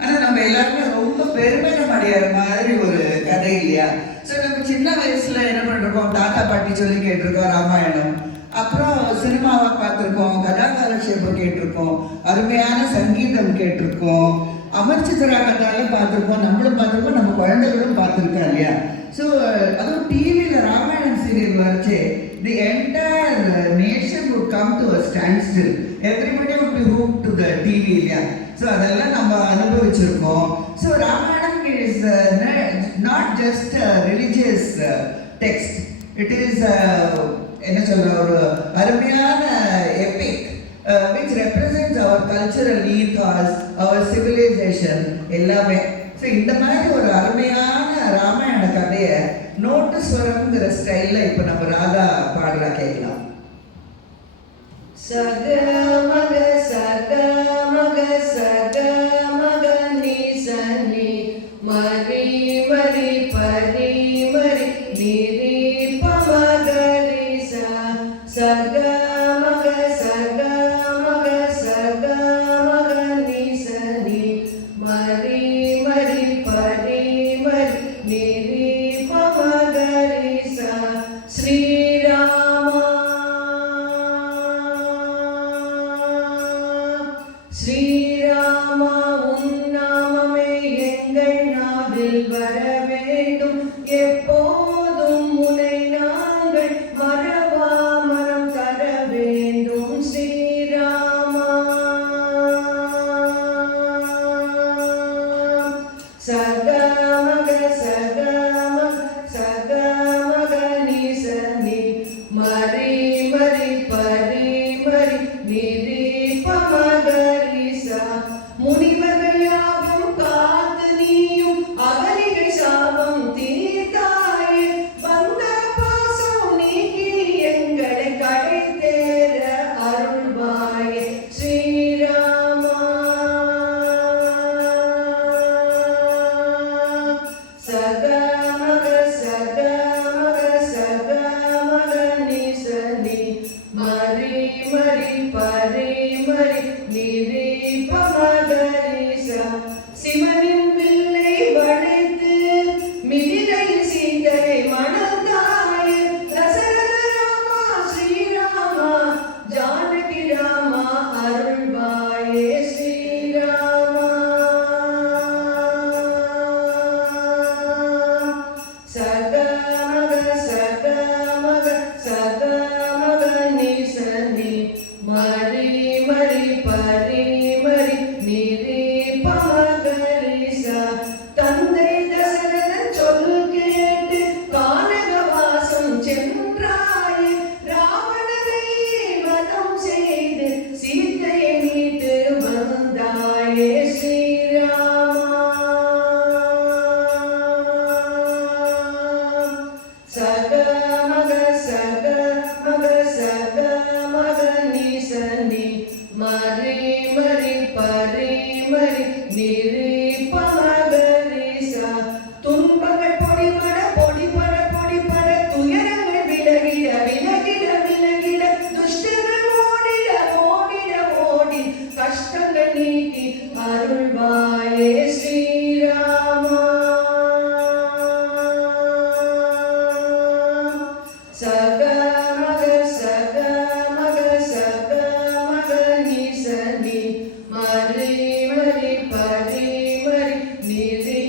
ஆனால் நம்ம எல்லாருமே ரொம்ப பெருமிதம் அடையிற மாதிரி ஒரு கதை இல்லையா? ஸோ நம்ம சின்ன வயசுல என்ன பண்ணிருக்கோம், தாத்தா பாட்டி சொல்லி கேட்டிருக்கோம் ராமாயணம், அப்புறம் சினிமாவை பார்த்துருக்கோம், கதாகாலட்சேபம் கேட்டிருக்கோம், அருமையான சங்கீதம் கேட்டிருக்கோம், அமர்ச்சித்திரா கதாலும் பார்த்துருக்கோம், நம்மளும் பார்த்துருக்கோம், நம்ம குழந்தைகளும் பார்த்துருக்கோம் இல்லையா? ஸோ அதுவும் டிவியில் ராமாயணம் சீரியல் வரைச்சு the entire nation would come to a standstill. Everybody would be hooked to the TV இல்லையா? ஸோ அதெல்லாம் நம்ம அனுபவிச்சிருக்கோம். So Ramayanam is not just a religious text. It is என்ன சொல்ற ஒரு அருமையான epic which represents our cultural ethos, our civilization எல்லாமே. So இந்த மாதிரி ஒரு அருமையான ராமாயண கதையை நோட்டு ஸ்வரம்ங்கிற ஸ்டைலில் இப்போ நம்ம ராதா பாடலா கேட்கலாம். சக மக சக மக சக மக நீ சனி மரி மரி பரி மரி நிரி பமகரி சக மக சக மக சக மக நீ சனி மரி மரி பரி மரி நிரி பமகரி ஸ்ரீராமா ஸ்ரீராமா உன் நாமமே எங்கள் நாவில் வர வேண்டும், எப்போதும் உன்னை நாங்கள் மறவா மனம் தர வேண்டும். ஸ்ரீராமா சக மக சக மக சக மக நீ சனி மரி மரி பரி மரி நிரி பமகரி முனிவர்கள் யாவும் காத்து நீயும் அகலிகை சாபம் தீர்த்தாயே, வந்த பாசம் நீக்கி எங்களை கடை தேர அருள்வாயே. ஸ்ரீராமா சக மக சக மக சக மக நீ சனி மரி மரி பரி மரி நிரி பமகரி சிவனின் வில்லை வளைத்து மிதிலையில் சீதையை மணந்தாயே, தசரத ராமா ஸ்ரீராமா ஜானகி ராமா அருள்வாயே. ஸ்ரீராமா சக மக சக மக சக மக நீ சனி மரி மரி பரி மரி நிரி பமகரி தந்தை தசரதன் சொல் கேட்டு கானகவாசம் சென்றாயே, ராவணனை வதம் செய்து சீதையை மீட்டு வந்தாயே. ஸ்ரீராமா சக மக சக மக சக மக நீ சனி மரி மரி பரி மரி நிரி பமகரி துன்பங்கள் பொடிபட பொடிபட பொடிபட துயரங்கள் விலகிட விலகிட விலகிட துஷ்டங்கள் ஓடிட ஓடிட ஓடி கஷ்டங்கள் நீக்கி அருள்வாயே. ஸ்ரீராமா சக மக சக மக சக மக நீ சனி மரி மரி பரி மரி நிரி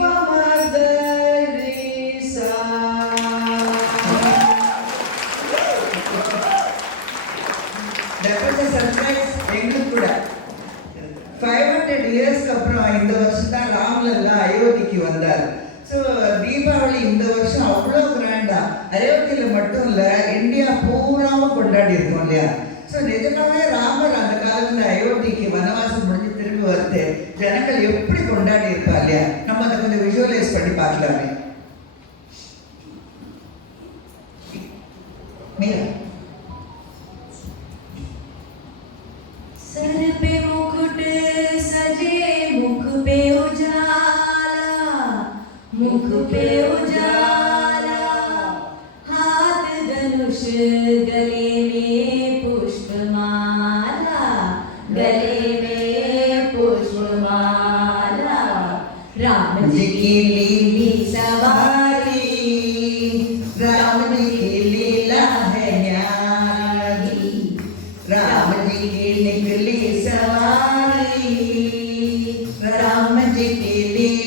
பமகரி சர்ப்ரைஸ் எங்களுக்கு கூட 500 இயர்ஸ்க்கு அப்புறம் இந்த வருஷம் தான் ராம்லல்லா அயோத்திக்கு வந்தார். ஸோ தீபாவளி இந்த வருஷம் அவ்வளோ கிராண்டா அயோத்தியில் மட்டும் இல்லை இந்தியா பூராவும் கொண்டாடி இருக்கோம் இல்லையா? ஸோ நிஜமாவே ராமர் அந்த காலத்தில் அயோத்திக்கு வனவாசம் முடிஞ்சு திரும்பி வருது ஜனங்கள் எப்படி கொண்டாடி இருப்பா இல்லையா? நம்ம அதை கொஞ்சம் விஷுவலைஸ் பண்ணி பார்க்கலாமே. மீரா सर पे मुकुट सजे मुख पे उजाला, मुख पे उजाला, हाथ धनुष गले में पुष्पमाला, गले में पुष्पमाला।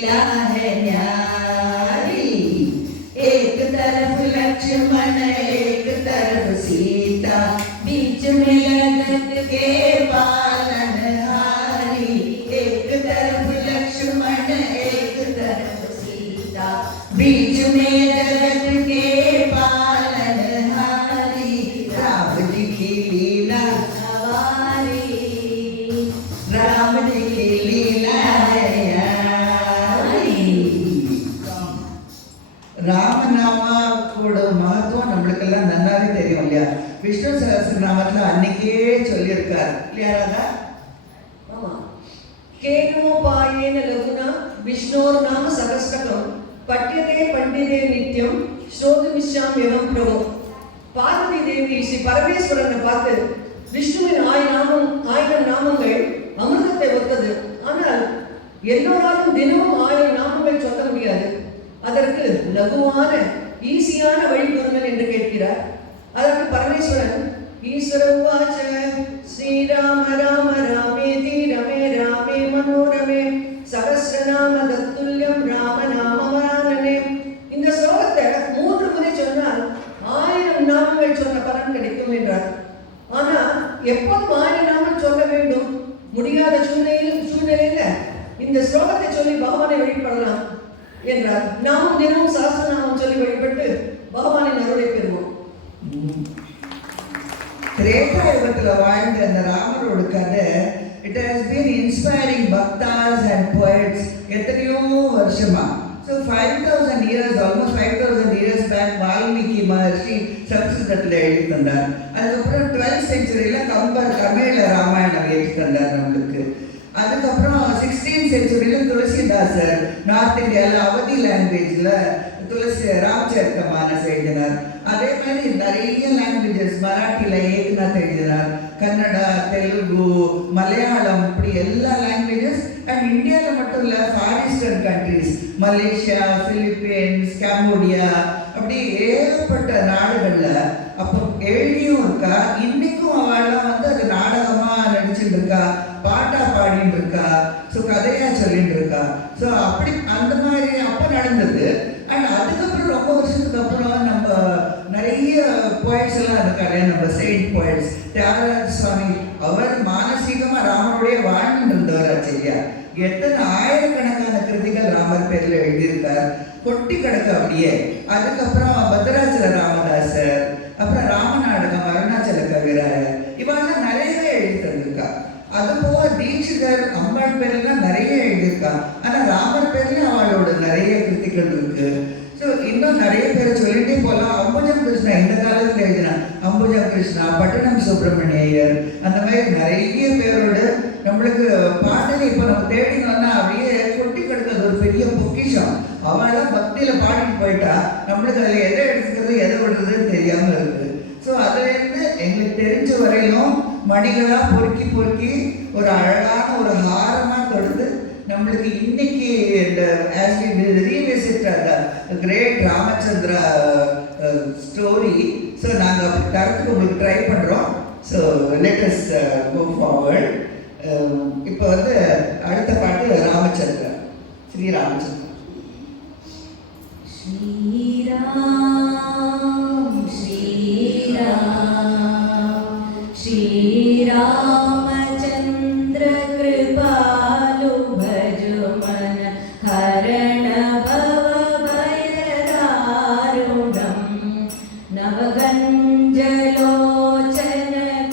लीला है न्यारी, एक तरफ लक्ष्मण एक तरफ सीता, बीच में जगत के पालनहारी, एक तरफ लक्ष्मण एक तरफ सीता, बीच में जगत के पालनहारी, राम जी की लीला सवारी, राम जी की लीला है यारी. ராமநாமாவோட மகத்துவம் நம்மளுக்கெல்லாம் நல்லாவே தெரியும் இல்லையா? விஷ்ணு சகஸ்ரநாமத்துல அன்னைக்கே சொல்லியிருக்கார் இல்லையா ராதா? ஆமா. கேனோபாயேன லகுனா விஷ்ணோர் நாம சகஸ்ரகம் பட்யதே பண்டிதே நித்யம் ஸ்ரோதுமிஷ்யாம்யகம் பிரபு. பார்வதி தேவி ஸ்ரீ பரமேஸ்வரனை பார்த்து விஷ்ணுவின் 1000 நாமங்கள் அமிர்தத்தை ஒத்தது. ஆனால் எல்லோராலும் தினமும் 1000 நாமங்கள் சொல்ல முடியாது. அதற்கு லகுவான ஈஸியான வழி கூறுங்கள் என்று கேட்கிறார். அதற்கு பரமேஸ்வரன் ஈஸ்வரவாச்ச ஸ்ரீராம ராம ராமேதி ரமே ராமே மனோரமே சகஸ்ரநாம தத்துல்யம் ராம நாமவரானனே. இந்த ஸ்லோகத்தை 3 முறை சொன்னால் 1000 நாமங்கள் சொன்ன பலன் கிடைக்கும் என்றார். ஆனா எப்போதும் 1000 நாமம் சொல்ல வேண்டும் முடியாத சூழ்நிலையில இந்த ஸ்லோகத்தை சொல்லி பகவானை வழிபடலாம் என்றார். நாமும் தினமும் சஹஸ்ரநாமம் சொல்லி வழிபட்டு பகவானின் அருளை பெறுவோம். திரேதா யுகத்துல வாழ்ந்த அந்த ராமரோட கதை it has been inspiring bhaktas and poets எத்தனையோ வருஷமா. So 5000 years, almost 5000 years back Valmiki மகர்ஷி சம்ஸ்கிருதத்தில் எழுதி தந்தார். அதுக்கப்புறம் 12th centuryல கம்பர் தமிழ்ல ராமாயணம் எழுதி தந்தார் நம்மளுக்கு. அதுக்கப்புறம் 16th centuryல துளசிதாசர் நார்த் இந்தியாவில் அவதி லாங்குவேஜில் துளசி ராமச்சரித்தமானஸ் எழுதினார். அதே மாதிரி நிறைய லாங்குவேஜஸ் மராட்டியில் ஏக்நாத் எழுதினார், கன்னடா, தெலுங்கு, மலையாளம், இப்படி எல்லா லாங்குவேஜஸ். அண்ட் இந்தியாவில் மட்டும் இல்லை, for eastern countries Malaysia, Philippines, Cambodia, அப்படி ஏகப்பட்ட நாடுகளில் அப்போ எழுதியும் இருக்கா. இன்னைக்கும் அவள்லாம் வந்து அது நாடகமாக நடிச்சுட்டு இருக்கா, பாட்டா பாடிட்டு இருக்கா, ஸோ கதையா சொல்லிட்டு இருக்கா. ஸோ அப்படி அந்த மாதிரி அப்போ நடந்தது. அண்ட் அதுக்கப்புறம் ரொம்ப வருஷத்துக்கு அப்புறம் நம்ம நிறைய போய்ட்ஸ் எல்லாம் இருக்காரு. நம்ம செயின்ட் போய்ட்ஸ் தியாகராஜ சுவாமி, அவர் மானசீகமாக ராமனுடைய வாழ்ந்து இருந்தவர் ஆச்சரியா. எத்தனை ஆயிரக்கணக்கான கிருதிகள் ராமர் பேர்ல எழுதியிருக்கார், கொட்டி கிடக்கு அப்படியே. அதுக்கப்புறம் பத்ராச்சல ராமதாசர், அப்புறம் ராமநாடகம், அருணாச்சல கவிராயர், இவெல்லாம் நிறையவே எழுதி தந்திருக்கா. அது போக தீட்சிதர், அம்பாள் பேர்லாம் நிறைய எழுதியிருக்கா. ஆனால் ராமர் பேர்லயும் அவளோட நிறைய கிருதிகள் இருக்கு. ஸோ இன்னும் நிறைய பேரை சொல்லிட்டே போகலாம். அம்புஜம் கிருஷ்ணா இந்த காலத்தில் எழுதினா, அம்புஜம் கிருஷ்ணா, பட்டணம் சுப்பிரமணியர், அந்த மாதிரி நிறைய பேரோட நம்மளுக்கு பாடலை இப்போ நம்ம தேடினோம்னா அப்படியே கொட்டி கிடக்கிறது ஒரு பெரிய பொக்கிஷம். அவளாம் பக்தியில் பாடிட்டு போயிட்டா நம்மளுக்கு அதில் எதை எடுத்துக்கிறது எதை விடுறதுன்னு தெரியாமல் இருக்குது. ஸோ அதுலேருந்து எங்களுக்கு தெரிஞ்ச வரையிலும் மணிகளாக பொறுக்கி பொறுக்கி ஒரு அழகான ஒரு ஹாரமாக தொடுத்து நம்மளுக்கு இன்னைக்கு இந்த as we revisit the great Ramachandra story, so நாங்கள் தரத்துக்கு உங்களுக்கு ட்ரை பண்ணுறோம். So let us go forward. இப்போ வந்து அடுத்த பாட்டு ராமச்சந்திரா, ஸ்ரீராமச்சந்திரா. श्रीराम श्रीराम श्रीरामचन्द्र कृपालु भजो मन हरण भव भयदारुणं नवगञ्जलोचन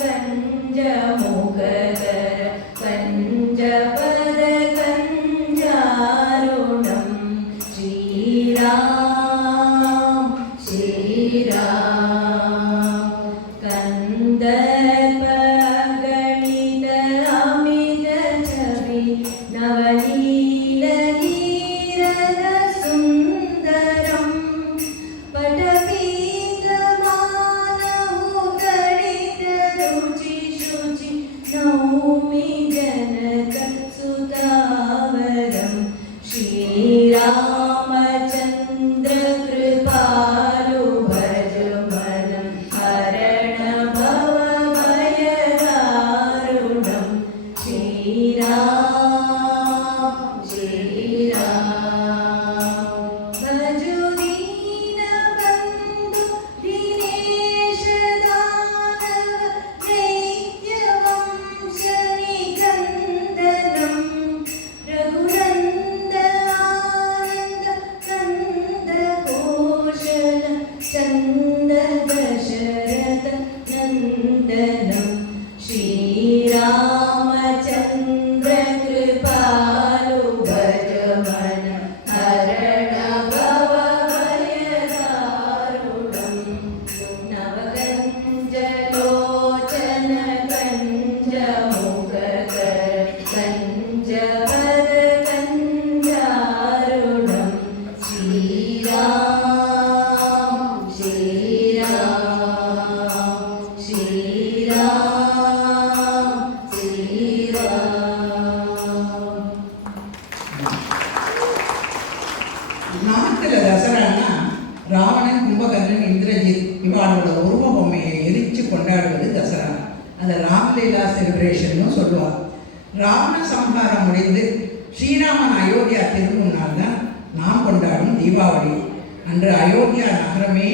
कञ्जमुखकर कञ्जपद कञ्जारुणं श्रीराम நாட்டில் தசரான்னா ராவணன், கும்பகர்ணன், இந்திரஜித் இவாளோட உருவ பொம்மையை எரித்து கொண்டாடுவது தசரா. அதை ராம்லீலா செலிப்ரேஷன் சொல்லுவார். ராவண சம்ஹாரம் முடிந்து ஸ்ரீராமன் அயோத்தியா திரும்பும் நாள் தான் நாம் கொண்டாடும் தீபாவளி. அன்று அயோத்தியா நகரமே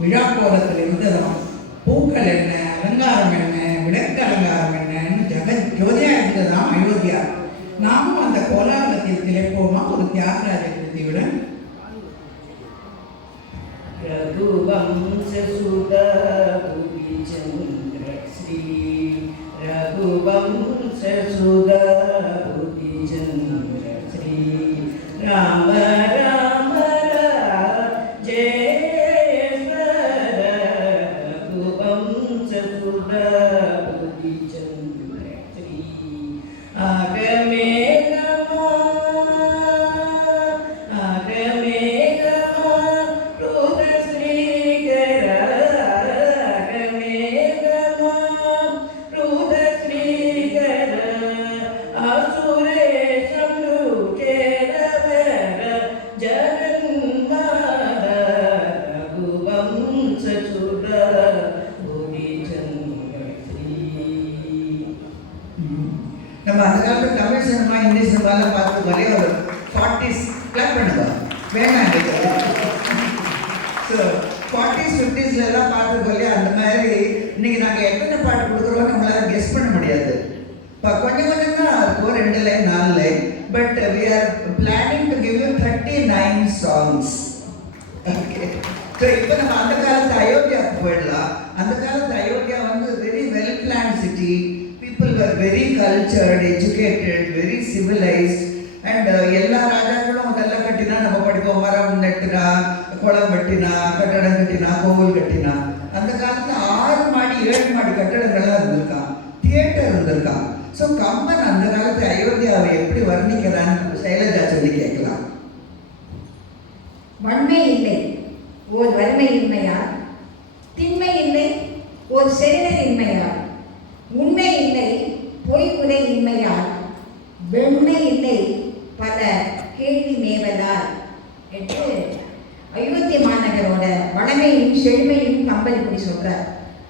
விழாக்கோலத்தில் இருந்ததாம். பூக்கள் என்ன, அலங்காரம் என்ன, விளக்கு அலங்காரம் என்னன்னு ஜோதியா இருந்ததாம் அயோத்தியா. நாமும் அந்த கோலாகலத்தில் திளைப்போமா ஒரு தியாகராஜ கிருதியுடன். ரகுவம்ச சுத புவிச்சந்திர ஸ்ரீ ரகுவம்ச சுத புவிச்சந்திர ஸ்ரீ ராம ராம ஜெயேஸ்வர ரகுவம்ச சுத புவிச்சந்திர ஸ்ரீ ஆகமே நம்ம அந்த காலத்தில் தமிழ் சினிமா, இந்தி சினிமாலாம் பார்த்து வரைய ஒரு 40s கிளாப் பண்ணுங்க வேணாம். ஸோ 40s 50s எல்லாம் பார்த்து இல்லையா, அந்த மாதிரி இன்னைக்கு நாங்கள் எத்தனை பாட்டு கொடுக்குறோம் நம்மளால கெஸ் பண்ண முடியாது. இப்போ கொஞ்சம் கொஞ்சம் தான் இருக்கும், 2 line 4 line. But we are planning to give you 39 songs. Okay. So இப்போ நம்ம அந்த காலத்து அயோத்தியாவுக்கு போயிடலாம். அந்த காலத்து அயோத்தியா வந்து very well plan city. People were very cultured, educated, very civilized, and எல்லா ராஜாக்களும் அதெல்லாம் கட்டினா நம்ம படிப்போம். மரம் நட்டினா, குளம் வெட்டினா, கட்டடம் கட்டினா, கோவில் கட்டினா. அந்த காலத்துல 6 மாடி 7 மாடி கட்டடங்கள்லாம் இருந்திருக்கான், தியேட்டர் இருந்திருக்கான். ஸோ கம்பன் அந்த காலத்து அயோத்தியாவை எப்படி வர்ணிக்கிறான்னு சைலஜா சொல்லி கேட்கலாம். வன்மை இல்லை ஓர் வறுமையின்மையால், திண்மை இல்லை ஓர் செறிதலின்மையால், உண்மை இல்லை பொய்குறை இன்மையால், வெண்மை இல்லை பல கேள்வி மேவதால் என்று அயோத்தி மாநகரோட வளமையும் செழுமையும் கம்பன் இப்படி சொல்றார்.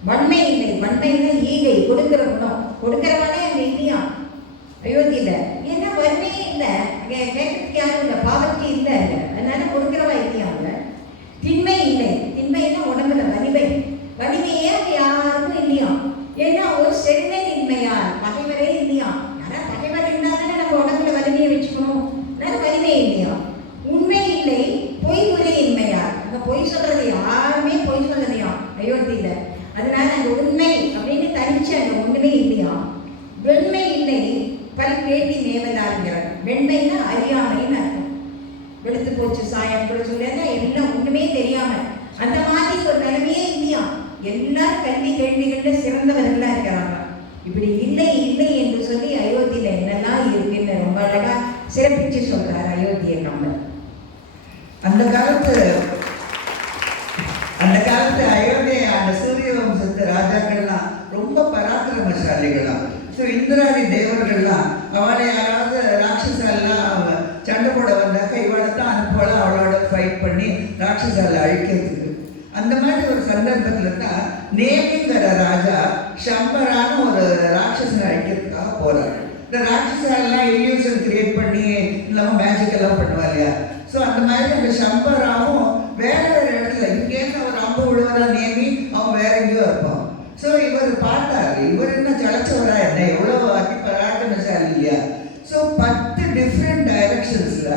வன்மை இல்லை, வன்மைன்னா ஈகை, கொடுக்கிற குணம், கொடுக்கிறவனே அங்கே இல்லையா அயோத்தியில. ஏன்னா வறுமையே இல்லை, கேட்கறதுக்கு யாரும் இல்லை, பாவர்ட்டி இல்லை அங்கே, அதனால கொடுக்கிறவா இல்லையாங்க. திண்மை இல்லை, திண்மைன்னா உடம்புல வலிமை, வலிமையே அங்கே யாருக்கும் இல்லையா. ஏன்னா ஒரு செழுமையின்மையால், பகைவரே இல்லையா. யாரா பகைவர் இருந்தால் தானே நம்ம உடம்புல வலிமையை வச்சுக்கணும், அதனால வலிமை இல்லையா. உண்மை இல்லை பொய் உரையின்மையால், அங்கே பொய் சொல்றது யாருமே பொய் சொல்லலையா அயோத்தியில. அதனால அந்த உண்மை அப்படின்னு தனிச்சு அங்கே ஒண்ணுமே இல்லையா. வெண்மை இல்லை பல கேள்வி மேவதாருங்கிறார். வெண்மைன்னா அறியாமைன்னு அர்த்தம். வெளுத்து போச்சு சாயம் கூட சொல்லியாங்க, எல்லாம் ஒண்ணுமே தெரியாம அந்த மாதிரி ஒரு நிலைமையே இல்லையா. எல்லாரும் கல்வி கேள்விகள்ல சிறந்தவர்களா இருக்கிறாங்க. இப்படி இல்லை இல்லை என்று சொல்லி அயோத்தியில என்னெல்லாம் இருக்குன்னு ரொம்ப அழகா சிறப்பிச்சு சொல்றார் அயோத்தியை கம்பன். அந்த காலத்து அயோத்திய அந்த சூரிய வம்சத்து ராஜாக்கள்லாம் ரொம்ப பராக்கிரமசாலிகளாம். ஸோ இந்திராதி தேவர்கள்லாம் அவளை யாராவது ராட்சசாலாம் சண்டை போட வந்தாக்க இவளை தான் அனுப்பல, அவளோட ஃபைட் பண்ணி ராட்சசாலை அழிக்கிறதுக்கு. அந்த மாதிரி ஒரு சந்தர்ப்பத்தில் தான் நேமிங்கிற ராஜா சம்பரான ஒரு ராட்சசனை அழிக்கிறதுக்காக போறாரு. இந்த ராட்சசாலாம் இல்யூஷன் கிரியேட் பண்ணி இல்லாமல் மேஜிக் எல்லாம் பண்ணுவா இல்லையா. ஸோ அந்த மாதிரி அந்த சம்பராவும் வேற வேற இடத்துல இங்கேருந்து அவர் அம்பு விழுவரா நேமி அவன் வேற எங்கேயோ இருப்பான். ஸோ இவர் பார்த்தாரு, இவர் என்ன ஜலச்சவரா என்ன எவ்வளோ அதி பராக்கிரமசாலி இல்லையா. ஸோ 10 டிஃப்ரெண்ட் டைரக்ஷன்ஸ்ல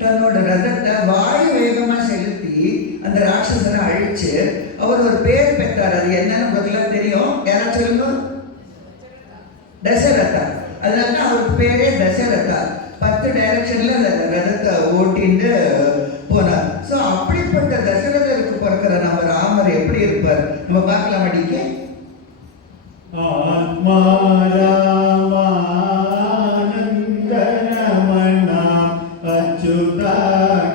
தன்னோட ரதத்தை வாயு வேகமாக செலுத்தி அந்த ராட்சசனை அழிச்சு அவர் ஒரு பேர் பெற்றார். அது என்னன்னு உங்களுக்குலாம் தெரியும், யாராச்சும் சொல்லுங்க. தசரதா. அதனால அவருக்கு பேரே தசரதா. 10 டைரக்ஷன்ல அந்த ரதத்தை ஓட்டிட்டு போனார். ஸோ அப்படிப்பட்ட தசரதருக்கு பிறக்கிற நம்ம ராமர் எப்படி இருப்பார் நம்ம பார்க்கலாம். அடிக்க ஆத்மா ராமானந்த ரமண அச்சுதா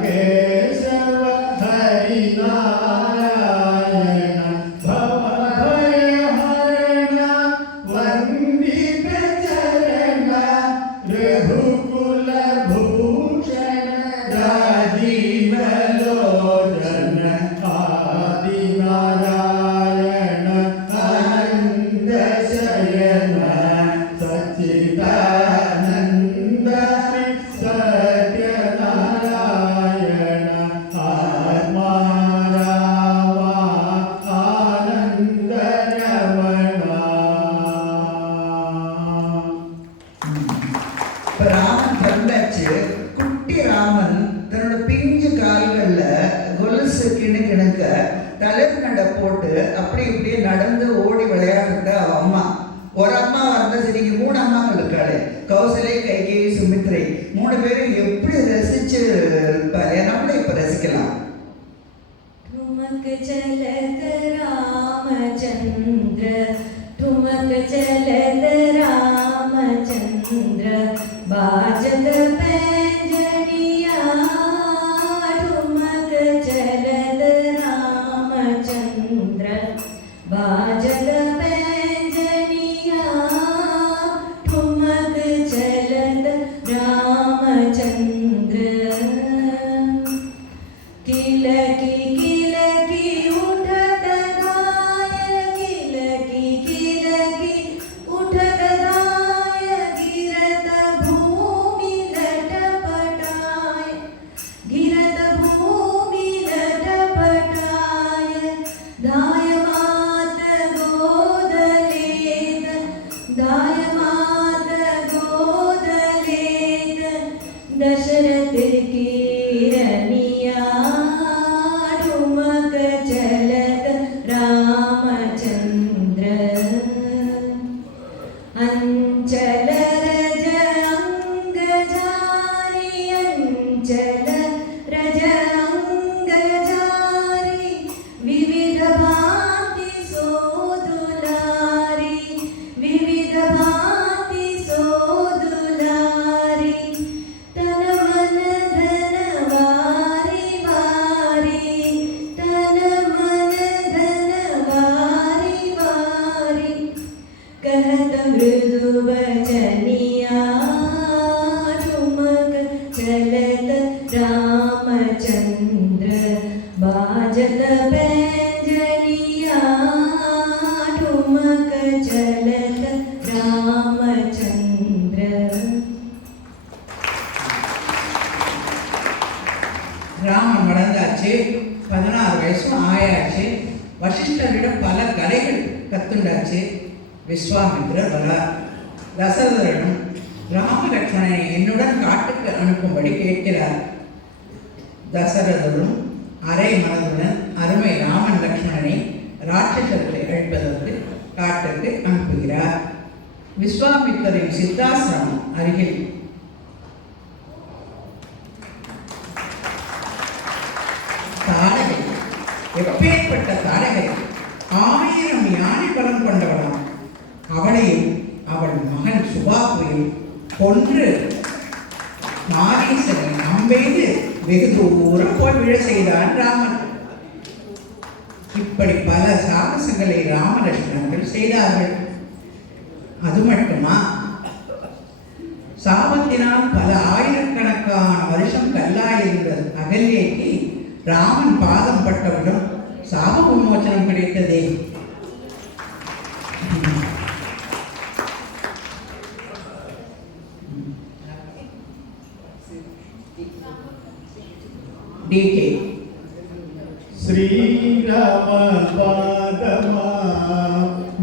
கேசவ ஹரிநாராயண பவபயஹரண வந்தித சரண ரகுகுல பூஷண ராமன் தன்னோட பிஞ்சு கால்கள்ல கொலுசு கிணக்க தளர் நடை போட்டு அப்படி இப்படியே நடந்து ஓடி விளையாடுற அவ அம்மா. ஒரு அம்மா இருந்தா சரி, 3 அம்மாக்கள் இருக்காளே, கௌசலை, கைகேயி, சுமித்ரை, 3 பேரும் எப்படி ரசிச்சு இருப்பாரு. நம்மளே இப்ப ரசிக்கலாம். ठुमक चलत रामचंद्र, ठुमक चलत रामचंद्र, बाजत पैंजनिया। ठुमक चलत रामचंद्र, बाजत पैंजनिया। ठुमक चलत रामचंद्र, किलकी किलकी उठत गाय, किलकी किलकी उठत गाय, गिरत भूमि लटपटाय, गिरत भूमि लटपटाय। दायमात गोदलेत, दायमात गोदलेत, दशरथ की रनिया। ठुमक चलत रामचंद्र, अंचल रज अंग जारी, अंचल रज अंग जारी, विविध भांति सोदुलारी, विविध भांति सोदुलारी। तन मन धन वारी वारी, तन मन धन वारी वारी, कहत मृदु वचनिया। ठुमक चलत रामचंद्र, बाजत पैंजनिया। ठुमक चलत रामचंद्र। ராமன் வளர்ந்தாச்சு, 16 வயசும் ஆயாச்சு. வசிஷ்டரிடம் பல கலைகள் கத்துண்டாச்சு. விஸ்வாமித்திரர் வரார். தசரதரிடம் ராம லட்சுமணனை என்னுடன் காட்டுக்கு அனுப்பும்படி கேட்கிறார். தசரதரும் அரை மனதுடன் அருமை ராமன் லட்சுமணனை ராட்சசர்களை அழிப்பதற்கு காட்டுக்கு அனுப்புகிறார். விஸ்வாமித்திரரின் சித்தாசிரமம் அருகில் தாடகை, எப்பேற்பட்ட தாடகை, 1000 யானை பலம் கொண்டவளாம். அவளையும் அவள் மகன் சுபாகுவையும் கொன்று மாரீசனை அம்பெய்து வெகு தூரம் போய் விழ செய்தான் ராமன். இப்படி பல சாகசங்களை ராமலட்சுமணர்கள் செய்தார்கள். அது மட்டுமா, சாபத்தினால் பல ஆயிரக்கணக்கான வருஷம் கல்லாயிருந்த அகல்யைக்கு ராமன் பாதம் பட்டவுடன் சாப விமோசனம் கிடைத்ததே. டிகே శ్రీరామ పాదమా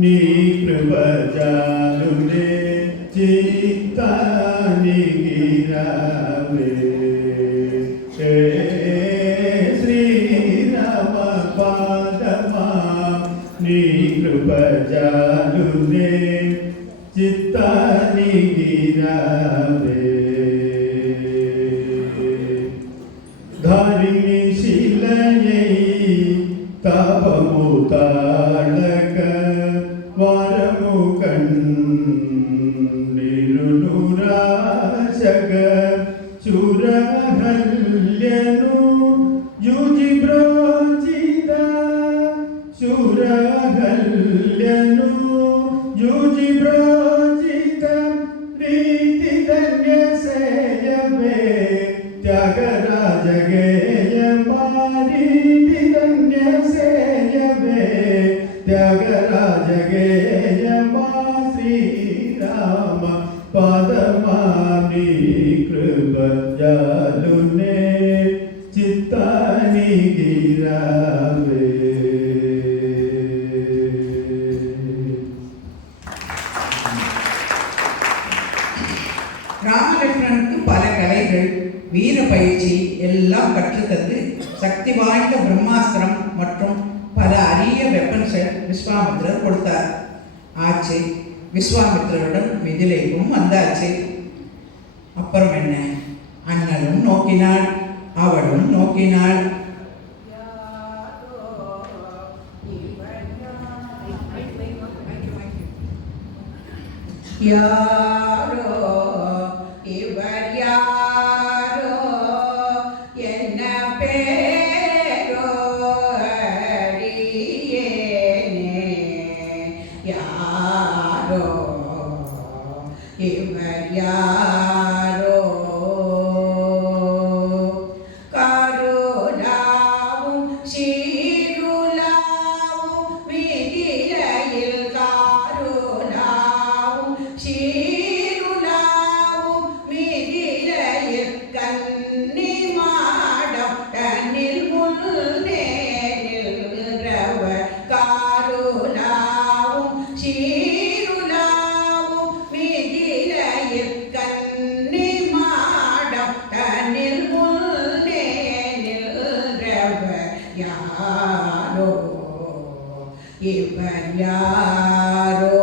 నీ కృప జాలునే చిత్తానికి రావే. శ్రీరామ పాదమా నీ కృప జాలునే చిత్తానికి రావే. ధారిణి శిలయై తాపము తాళక వరము కన్నిరును రాశక శూరహల్యను జూజి బ్రోచిత, శూరహల్యను జూజి బ్రోచిత, ప్రీతి ధన్య సేయవే త్యాగరాజ గేయ మారీతి ధన్య సేయవే త్యాగరాజ గేయ మా. శ్రీరామ పదమాని కృప జాలునే చిత్తానికి రావే. ராமலட்சுமணனுக்கு பல கலைகள், வீர பயிற்சி எல்லாம் கற்றுத்தந்து சக்தி வாய்ந்த பிரம்மாஸ்திரம் மற்றும் பல அரிய வெப்பன்ஸை விஸ்வாமித்திரர் கொடுத்தார். ஆச்சு, விஸ்வாமித்திரருடன் மிதிலைக்கும் வந்தாச்சு. அப்புறம் என்ன, அண்ணனும் நோக்கினாள், அவளும் நோக்கினாள். யாரோ இவர் யாரோ, என்ன பேரோ அறியேனே. யாரோ இவர் யாரோ, கருளாவும் சீருளாவும் மிதிலையில் காருளாவும் சீருளாவும் மிதிலையில் கன்னி மாடம் தன்னில் முன்னே நின்றவர். காருளாவும் சீருளாவும் மிதிலையில் கன்னி மாடம் தன்னில் முன்னே நின்றவர். யாரோ இவர் யாரோ.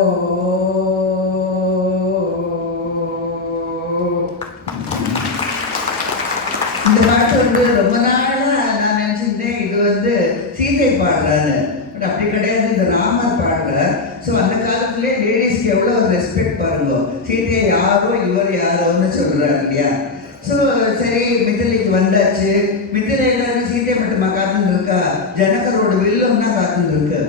இந்த பாட்டு வந்து ரொம்ப நாளா நான் நினைச்சிருந்தேன் இது வந்து சீதை பாடுறாரு, பட் அப்படி கிடையாது, இந்த ராமர் பாடுறார். ஸோ அந்த காலத்திலே லேடிஸ்க்கு எவ்வளோ ஒரு ரெஸ்பெக்ட் பாருங்க, சீதையை யாரோ இவர் யாரோன்னு சொல்றாரு இல்லையா. ஸோ சரி, மிதிலைக்கு வந்தாச்சு. மிதிலையில சீதை மட்டுமா காத்துன்னு இருக்கா, ஜனகரோட வில்லும் தான் காத்துன்னு இருக்கு.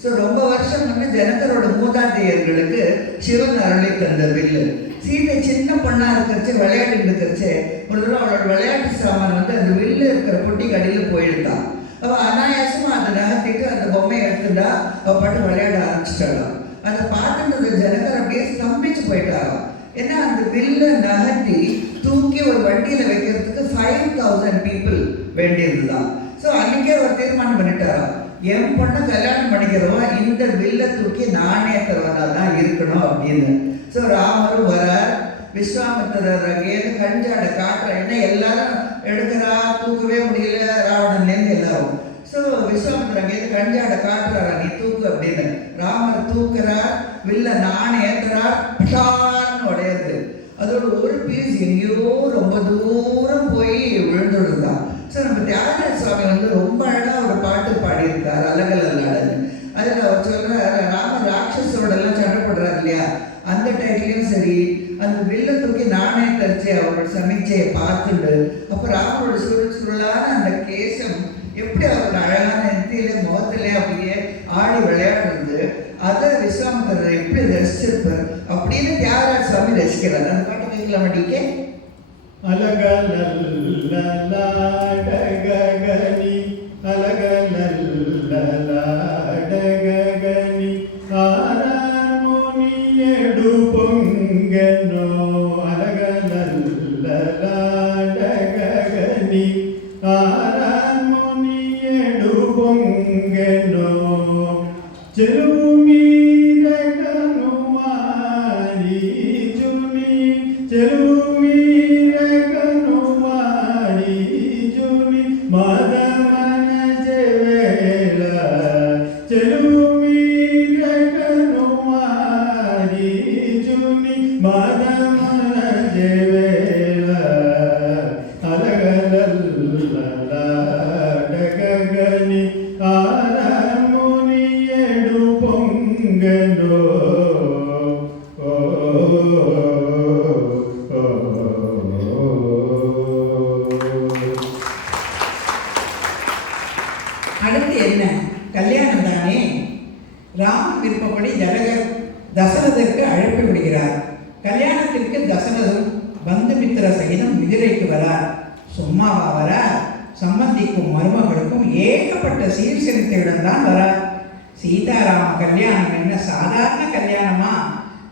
ஸோ ரொம்ப வருஷம் முன்ன ஜனகரோட மூதாதையர்களுக்கு சிவன் அருளை தந்த வில்லு. சீதை சின்ன பொண்ணா இருக்கிறச்சு, விளையாடிட்டு இருக்கிறச்சு, ஒரு தடவை அவளோட விளையாட்டு சாமான் வந்து அந்த வில்லு இருக்கிற பொட்டி கடையில் போயிடுதான். அவள் அனாயாசமா அதை நகர்த்திட்டு அந்த பொம்மையை எடுத்துட்டா, அவள் பாட்டு விளையாட ஆரம்பிச்சிட்டாளாம். அதை பார்த்துட்டு ஜனகர் அப்படியே ஸ்தம்பிச்சு போயிட்டாராம். ஏன்னா அந்த வில்லை நகர்த்தி தூக்கி ஒரு வண்டியில வைக்கிறதுக்கு 5000 பீப்புள் வேண்டியதுதான். ஸோ அன்னைக்கே ஒரு தீர்மானம் பண்ணிட்டாராம், என் பொண்ணை கல்யாணம் பண்ணிக்கிறவன் இந்த வில்லை தூக்கி நானே தருவனா தான் இருக்கணும் அப்படின்னு. ஸோ ராமரும் வரார், விஸ்வாமித்திரர் அங்கேருந்து கஞ்சாட காட்டுற, என்ன எல்லாரும் எடுக்கிறா, தூக்கவே முடியல ராவணன்லேருந்து எல்லாரும். ஸோ விஸ்வாமித்திரர் அங்கேருந்து கஞ்சாட காட்டுறாரா, நீ தூக்கு அப்படின்னு. ராமர் தூக்குறார், வில்ல நானே ஏற்றுறார், பட்டான்னு உடையுது. அதோட ஒரு பீஸ் எங்கேயோ ரொம்ப தூரம் போய் விழுந்துடுதான். ஸோ நம்ம தியாகராஜ சுவாமி வந்து ரொம்ப அழகாக ஒரு பாட்டு பாடியிருக்கார், அலகல் அல்லாடன்னு. அதில் அவர் சொல்கிறார், ராமர் ராட்சஸோட எல்லாம் சண்டை போடுறாரு இல்லையா, அந்த டைம்லையும் சரி அந்த வில்ல தூக்கி நானே தரிச்சு அவரோட சமீட்சையை பார்த்துட்டு, அப்போ ராமரோட சுருளான அந்த கேசம் எப்படி அவரோட அழகான நெத்தியில முகத்திலே அப்படியே ஆடி விளையாடுறது, அதை விஸ்வாமித்திரர் எப்படி ரசிச்சிருப்பார் அப்படின்னு தியாகராஜ சுவாமி ரசிக்கிறார். அந்த பாட்டு கேட்கலாம் டிகே. அலகலல்லாடககனி அலகலல்லாடககனி ஆராமுனியடு பொங்கனோ. அலகலல்லாடககனி ஆராமுனியடு பொங்கனோ. చెరుమీరగను మారీజుని చెరుమీరగను మారీజుని మదమన జవేళ. చెరుమీరగను మారీజుని మదమన జవేళ. అలగలల్లడగగని ఆరమునియడు పొంగనో. அடுத்து என்ன, கல்யாணம் தானே. ராமன் விருப்பப்படி ஜனகர் தசரதற்கு அழைப்பு விடுகிறார். கல்யாணத்திற்கு தசரதம் பந்துமித்திர சகிதம் மிதிலைக்கு வரார். சும்மாவா வரார், சம்பந்திக்கும் மருமகளுக்கும் ஏகப்பட்ட சீர் செலுத்தியுடன் தான் வரார். சீதாராம கல்யாணம் என்ன சாதாரண கல்யாணமா?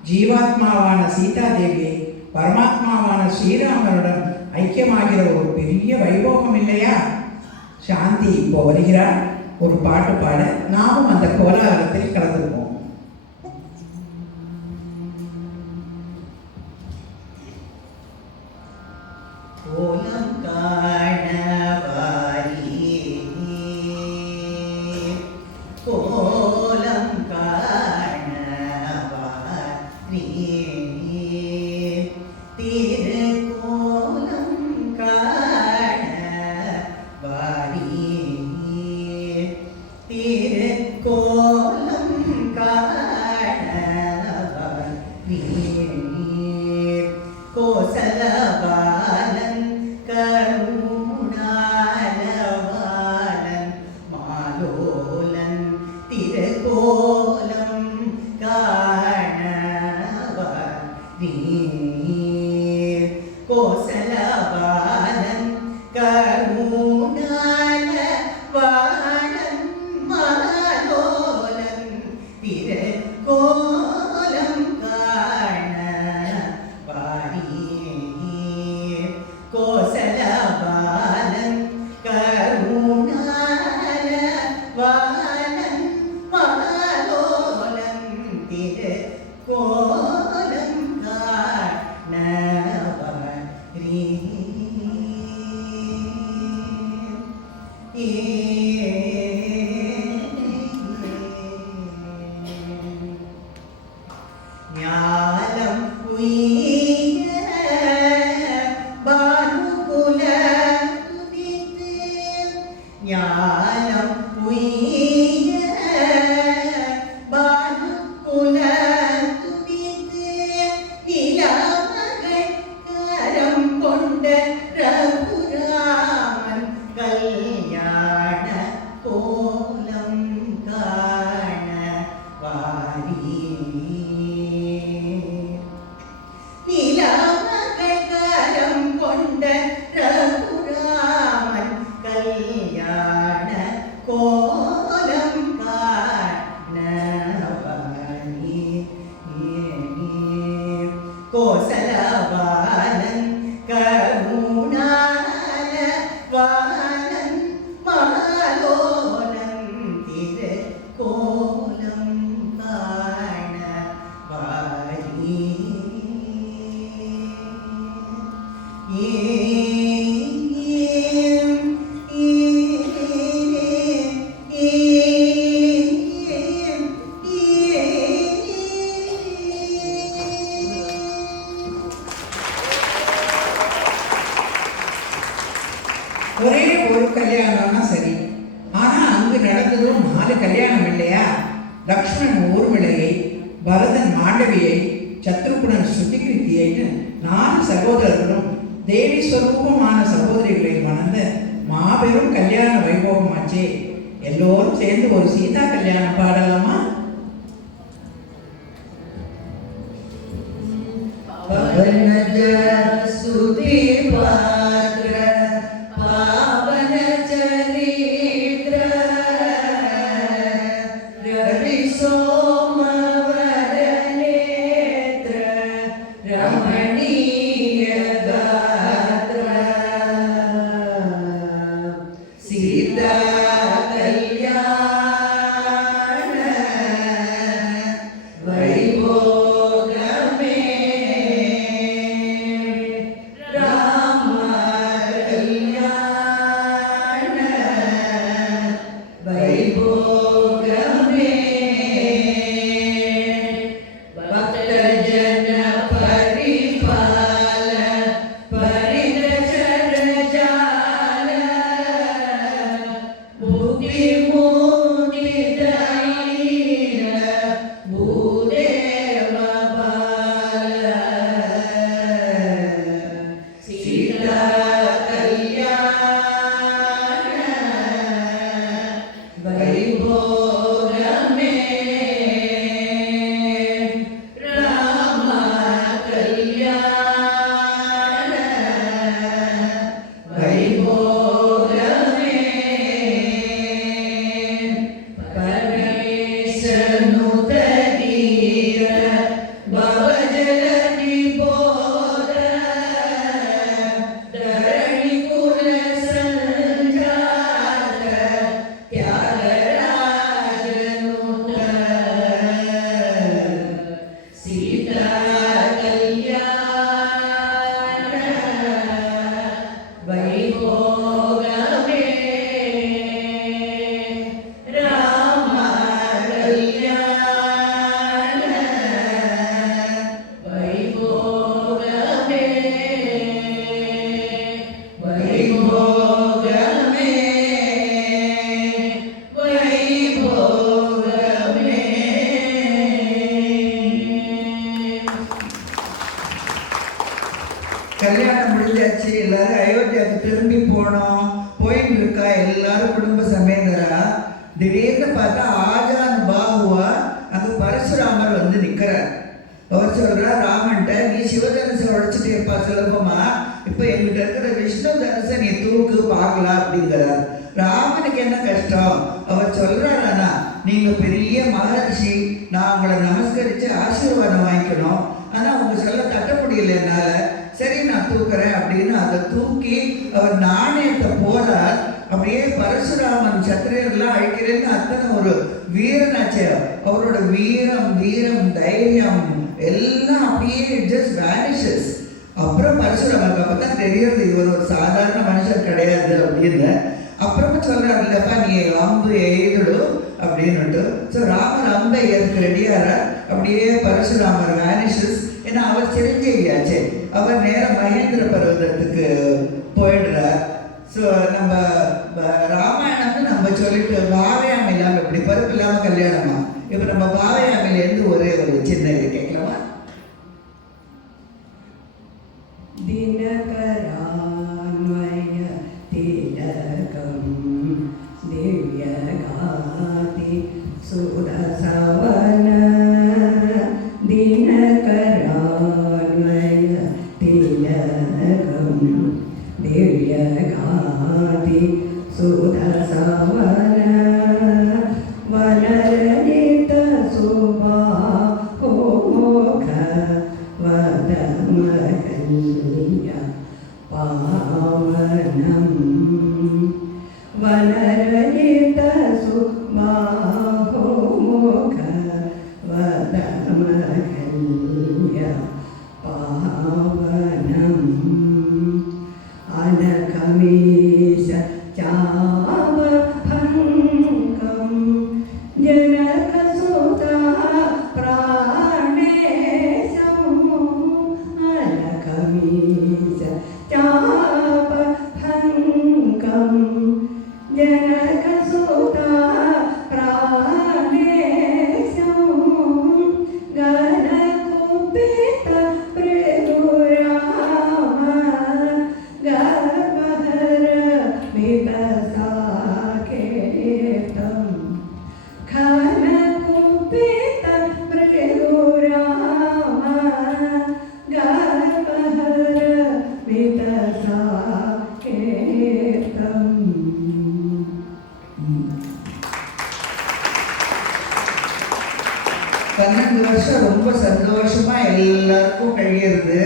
ஜீவாத்மாவான சீதா தேவியை பரமாத்மாவான ஸ்ரீராமனுடன் ஐக்கியமாகிற ஒரு பெரிய வைபோகம் இல்லையா? சாந்தி இப்போ வருகிறார், ஒரு பாட்டு பாட நாமும் அந்த கோலாகலத்தில் கலந்துருப்போம். கோலம் வானன் மாலோலன் திரு கோலம் காண வாரி ஒரே ஒரு கல்யாணம்னா சரி, ஆனா அங்கு நடந்ததும் 4 கல்யாணம் இல்லையா? லக்ஷ்மணன் ஊர்மிளையை, பரதன் மாண்டவியை, சத்ருகுணன் சுத்திகிருத்தியைன்னு 4 சகோதரர்களும் தேவி ஸ்வரூபமான சகோதரிகளை மணந்த மாபெரும் கல்யாண வைபவமாச்சே. எல்லோரும் சேர்ந்து ஒரு சீதா கல்யாணம் பாடலாமா? பவனஜ சுதி பாத்ர பாவன சரித்ர ரவி சோமவர நேத்ர ரமணீய காத்ர சீதா கல்யாண வைபோகமே ராம கல்யாண வைபோகமே பக்தஜன பரிபால பரிதசர ஜால புத்தி மூர்த்தி தலீன பூதேவ பால சீதா கல்யாண வைபோகமே ராம கல்யாண வைபோகமே பரமேசனுதீர பவஜலதி போத தரணி குல சஞ்சாத தியாகராஜனுத சீதா கல்யாண வைபோகமே ராம கல்யாண வைபோகமே வைபோகமே வைபோகமே. கல்யாணம் முடிஞ்சாச்சு, எல்லாரும் அயோத்தியாவுக்கு திரும்பி போனோம். போயிட்டு இருக்கா எல்லாரும் குடும்ப சமேதரா. திடீர்னு பார்த்தா ஆஜான் பாகுவா அங்க பரசுராமர் வந்து நிக்கிறார். அவர் சொல்றார் ராமன்ட்ட, நீ சிவதனுசை உடைச்சிட்டு இருப்பா சுலபமா, இப்ப எங்கிட்ட இருக்கிற விஷ்ணு தனுசை நீ தூக்கு பார்க்கலாம் அப்படிங்கிறார். ராமனுக்கு என்ன கஷ்டம்? அவர் சொல்றார், ஆனா நீங்க பெரிய மகரிஷி, நான் உங்களை நமஸ்கரிச்சு ஆசீர்வாதம் வாங்கிக்கணும், ஆனா உங்க சொல்ல தட்ட முடியல என்னால, சரி நான் தூக்குறேன் அப்படின்னு அதை தூக்கி அவர் நாணயத்தை போறார். அப்படியே பரசுராமன் சத்திரியர்லாம் அழிக்கிறேன்னு அத்தனை ஒரு வீரனாச்சே. அவரோட வீரம் வீரம் தைரியம் எல்லாம் அப்படியே ஜஸ்ட் வேனிஷஸ். அப்புறம் பரசுராமனுக்கு அப்பதான் தெரியறது இவர் ஒரு சாதாரண மனுஷன் கிடையாது அப்படின்னு. அப்புறமா சொல்றாரு, இல்லப்பா நீ அம்பு எய்தடும் அப்படின்னுட்டு. ஸோ ராமர் அம்பை ஏற்க ரெடியாரா. அப்படியே பரசுராமர் வேனிஷஸ். ஏன்னா அவர் சிரஞ்சீவியாச்சே, அவர் நேரம் மகேந்திர பர்வதத்துக்கு போயிடுறார். ஸோ நம்ம ராமாயணம்னு நம்ம சொல்லிட்டு பாவையாமை இல்லாமல் இப்படி பருப்பு இல்லாமல் கல்யாணமா. இப்போ நம்ம பாவையாமையிலேருந்து ஒரே ஒரு சின்ன இது கேட்கலாமா? தினகரான்வய திலகம் திவ்யகாதி சுரசவன தினகரான்வய திலகம் திவ்யகாதி சுரசவன வனரணித சுபா கோக வதமகல்ய பாவனம் कवीश चापभङ्गं जनकसुता प्राणेशं अलकवीश चापभङ्गं जनकसुता प्राणेशं गणकुपित मृदुराम गर्वहर मितसाकेतं घनकुपित मृदुराम गर्वहर मितसाकेतं 12 வருஷம் ரொம்ப சந்தோஷமா எல்லாருக்கும் கழியிறது.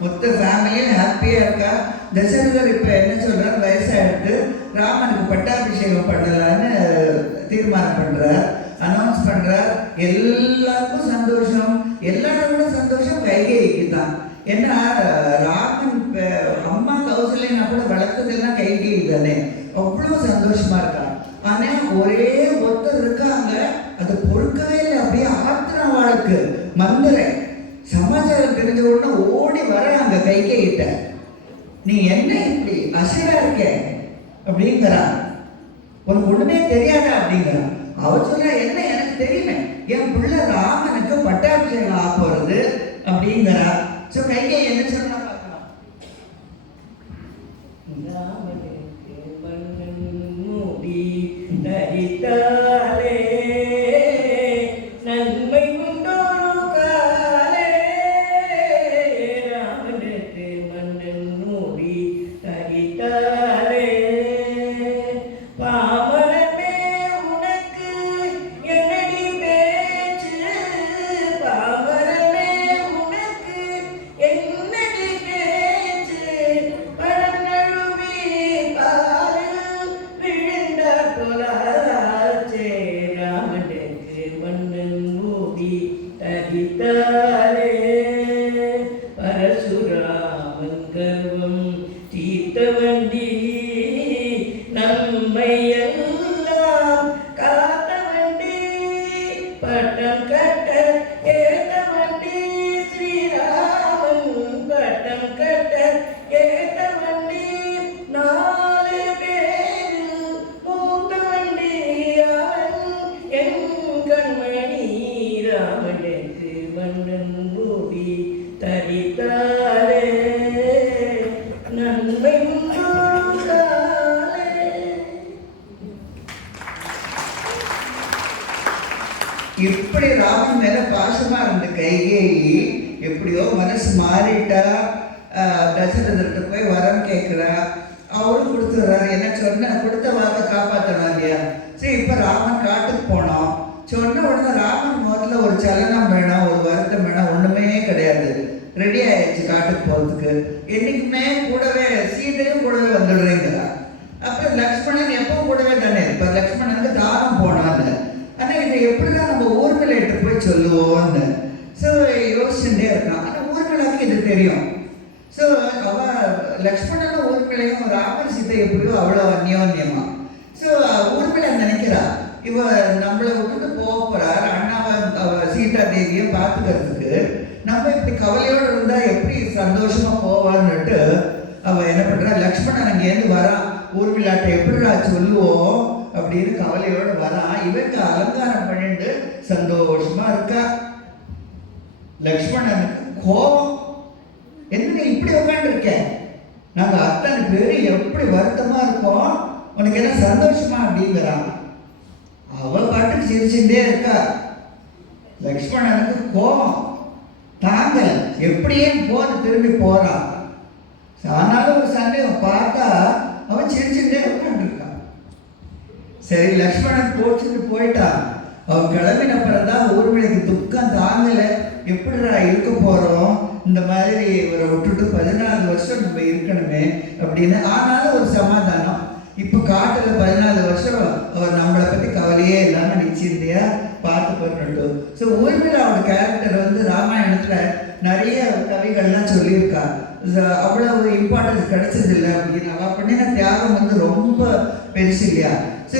மொத்த ஃபேமிலியும் ஹாப்பியா இருக்கா. தசரதர் இப்ப என்ன சொல்றார், வயசாயிடுத்து, ராமனுக்கு பட்டாபிஷேகம் பண்ணலான்னு தீர்மானம் பண்றார், அனௌன்ஸ் பண்றார். எல்லாருக்கும் சந்தோஷம். எல்லாரோட சந்தோஷம் கைகேயிக்கு தான். ஏன்னா ராமன் அம்மா கௌசல்யனா கூட வளர்த்ததெல்லாம் கைகேயி தானே. அவ்வளோ சந்தோஷமா இருக்கா. ஆனா ஒரே ஒருத்தர் இருக்காங்க, அது பொறுக்கவே இல்லை. அப்படியே ஆத்திரம் வாழ்க்கு மந்திர சமாச்சாரம் தெரிஞ்ச உடனே ஓடி வர அங்க கைகேயிட்ட, நீ என்ன இப்படி அசையா இருக்க அப்படிங்கிறான். உனக்கு ஒண்ணுமே தெரியாதா அப்படிங்கிறான். அவர் சொல்ல, என்ன எனக்கு தெரியுமே, என் பிள்ளை ராமனுக்கு பட்டாபிஷேகம் ஆக போறது அப்படிங்கிறா. ஸோ கைகேயி என்ன சொன்னா பார்க்கலாம். ராமனுக்கு மன்னன் மூடி தரித்தாலே நன்மை உண்டொரு காலே. ராமனுக்கு மன்னன் மூடி தரித்தாலே பாமரமே உனக்கு என்னடி பேச்சு. பாமரமே உனக்கு என்னடி பேச்சு. பழம் நழுவி பாலில் விழுந்த பொலாச்சே. ராமனுக்கு மன்னன் மூடி தரித்தாலே பரசுராமன் கர்வம் தீர்த்த வண்டி. நம்மை எல்லாம் காத்த வண்டி. பட்டம் கட்ட ஏத்த வண்டி. ஸ்ரீராமன் பட்டம் கட்ட ஏத்த வண்டி. 4 பேரில் மூத்த வண்டி அவன் என் கண்மணி. ராமனுக்கு மன்னன் மூடி தரித்தாலே நன்மை உண்டாலே. இப்படி ராமன் மேல பாசமா இருந்த கைகேயி எப்படியோ மனசு மாறிட்டா. தசரதர்கிட்ட போய் வரம் கேட்கிறா. அவரும் கொடுத்துறாரு. என்ன சொன்ன கொடுத்த வார்த்தை காப்பாற்றணும் இல்லையா. சரி, இப்ப ராமன் காட்டுக்கு போனோம். சொன்ன உடனே ராமன் முதல்ல ஒரு சலனம் வேணும், ஒரு வருத்தம் வேணும். ஒண்ணுமே கிடையாது. ரெடி ஆயிடுச்சு காட்டுக்கு போறதுக்கு. என்னைக்குமே கூடவே சீதையும் கூடவே வந்துடுறீங்களா. அப்புறம் லக்ஷ்மணன் எப்பவும் கூடவே தானே இருப்பார். லக்ஷ்மணனுக்கு தானம் போனான்னு. ஆனா இதை எப்படிதான் நம்ம ஊர்மிளைட்டு போய் சொல்லுவோம்னு ஸோ யோசிச்சுட்டே இருக்கான். ஆனா ஊர்மிளாக்கு இது தெரியும். ஸோ அவ லக்ஷ்மணனும் ஊர்மிளையும் ராமர் சீதை எப்படியோ அவ்வளோ அந்யோன்யமா. ஸோ ஊர்மிளை நினைக்கிறா, இவ நம்மளை விட்டுட்டு போறார் அண்ணாவை சீதா தேவியை பார்த்துக்கிறதுக்கு. நம்ம இப்படி கவலையோடு இருந்தா எப்படி சந்தோஷமா போவான்னுட்டு அவ என்ன பண்றா, லக்ஷ்மணன் அங்கேருந்து வரான். ஊர்மிளாட்டை எப்படிடா சொல்லுவோம் அப்படின்னு கவலையோடு வரான். இவருக்கு அலங்காரம் பண்ணிட்டு சந்தோஷமா இருக்கா. லக்ஷ்மணனுக்கு கோபம், என்ன இப்படி உட்காந்து இருக்க, நாங்க அத்தனை பேரு எப்படி வருத்தமா இருக்கோம், உனக்கு என்ன சந்தோஷமா அப்படிங்கிறான். அவ பாட்டுக்கு சிரிச்சுட்டே இருக்கா. லக்ஷ்மணனுக்கு கோபம் தாங்கல, எப்படியே திரும்பி போறான். ஆனாலும் ஒரு சந்தேகம், பார்த்தா அவன் சிரிச்சுட்டே உட்காந்துருக்கான். சரி, லக்ஷ்மணன் போச்சுட்டு போயிட்டான். அவன் கிளம்பின பிறந்தான் ஊர்மிளைக்கு துக்கம் தாங்கல. எப்படிடா இருக்க போறோம், இந்த மாதிரி இவரை விட்டுட்டு 14 வருஷம் நம்ம இருக்கணுமே அப்படின்னு. ஆனாலும் ஒரு சமாதானம், இப்போ காட்டுல 14 வருஷம் அவர் நம்மளை பத்தி கவலையே இல்லாம நிச்சயத்தையா பார்த்து பண்ணிட்டு. ஸோ ஊர்மிளா அவரோட கேரக்டர் ராமாயணத்துல நிறைய கவிகள்லாம் சொல்லியிருக்காங்க. அவ்வளவு இம்பார்ட்டன்ஸ் கிடைச்சது இல்லை அப்படின்னு அவள் பண்ணின தியாகம் வந்து ரொம்ப பெருசு இல்லையா. ஸோ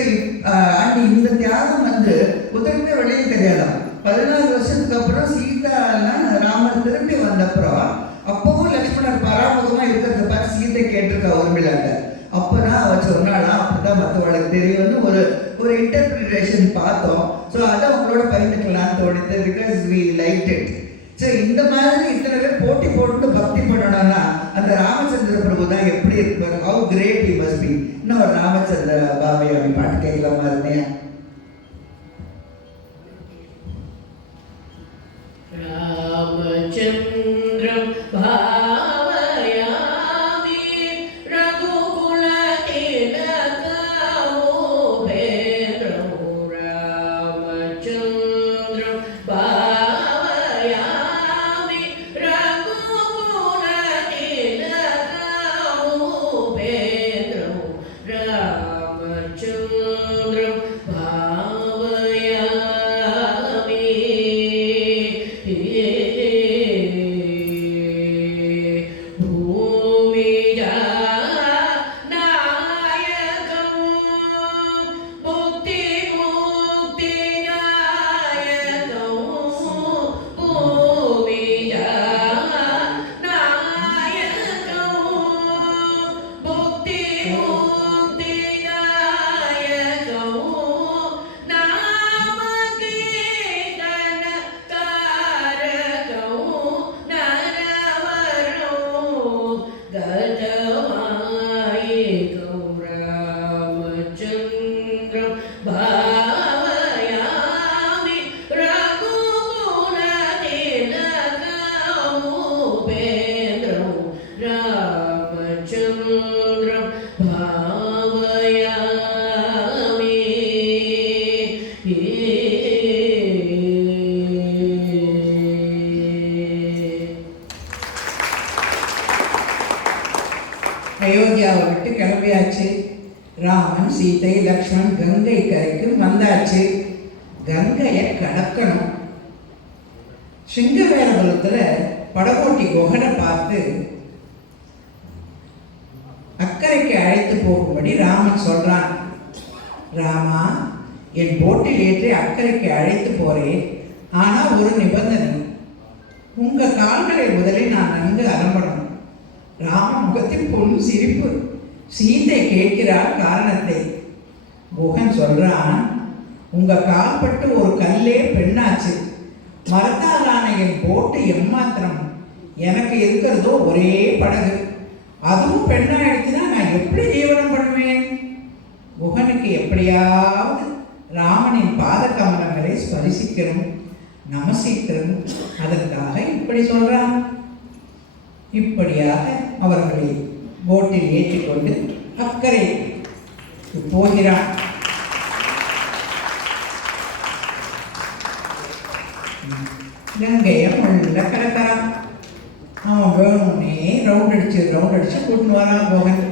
அண்ட் இந்த தியாகம் வந்து ஒருத்தருக்குமே வெளியே தெரியாதான். 14 வருஷத்துக்கு அப்புறம் சீதாலாம் ராமர் திரும்பி வந்தப்புறம் அப்பவும் லக்ஷ்மணர் பராமுகமா இருக்கிறத பார்த்து சீதை கேட்டிருக்கா உரிமையிலாண்ட. அப்பதான் அவ சொன்னாலாம், அப்பதான் மற்றவளுக்கு தெரியும்னு ஒரு இன்டர்பிரிட்டேஷன் பார்த்தோம். ஸோ அதை அவங்களோட பகிர்ந்துக்கலாம்னு தோணுது. Because we like it. So இந்த மாதிரி இத்தனை பேர் போட்டி போட்டு பக்தி பண்ணணும்னா அந்த ராமச்சந்திர பிரபு தான் எப்படி இருப்பார். How great he must be. இன்னும் ஒரு ராமச்சந்திர பாபே அப்படி பாட்டு கேட்கலாமா இருந்தேன். ராமச்சந்திரம் பாவயாமி ரகுகுல திலகமோ பேரோ. ராமச்சந்திரம் பாவயாமி ரகுகுல திலகமோ பேரோ. ராமச்சந்திரம் அயோத்தியாவை விட்டு கிளம்பியாச்சு. ராமன், சீதை, லக்ஷ்மண் கங்கை கரைக்கு வந்தாச்சு. கங்கையை கடக்கணும். சிங்கவேரபுரத்தில் படகோட்டி குகனை பார்த்து அக்கறைக்கு அழைத்து போகும்படி ராமன் சொல்றான். ராமா, என் போட்டில் ஏற்றி அக்கறைக்கு அழைத்து போறேன். ஆனா ஒரு நிபந்தனை. உங்க கால்களை முதலில் நான் நன்கு அலம்பணும். ராமன் முகத்தில் பொண்ணு சிரிப்பு. சீதை கேட்கிறார் காரணத்தை. குகன் சொல்றான், உங்க கால்பட்டு ஒரு கல்லே பெண்ணாச்சு. மரத்தாலான என் போட்டு எம்மாத்திரம். எனக்கு இருக்கிறதோ ஒரே படகு. அதுவும் பெண்ணாயிடுச்சுன்னா நான் எப்படி ஜீவனம் பண்ணுவேன்? குகனுக்கு எப்படியாவது ராமனின் பாத கமலங்களை ஸ்பரிசிக்கணும், நமசிக்கணும். அதற்காக இப்படி சொல்றான். இப்படியாக அவர்களை போட்டில் ஏற்றிக்கொண்டு அக்கறை போகிறான். கங்கையை முள்ள கிடக்கிறான். அவன் வேணும்னே ரவுண்ட் அடிச்சு கூட்டின்னு வரான் போகன்.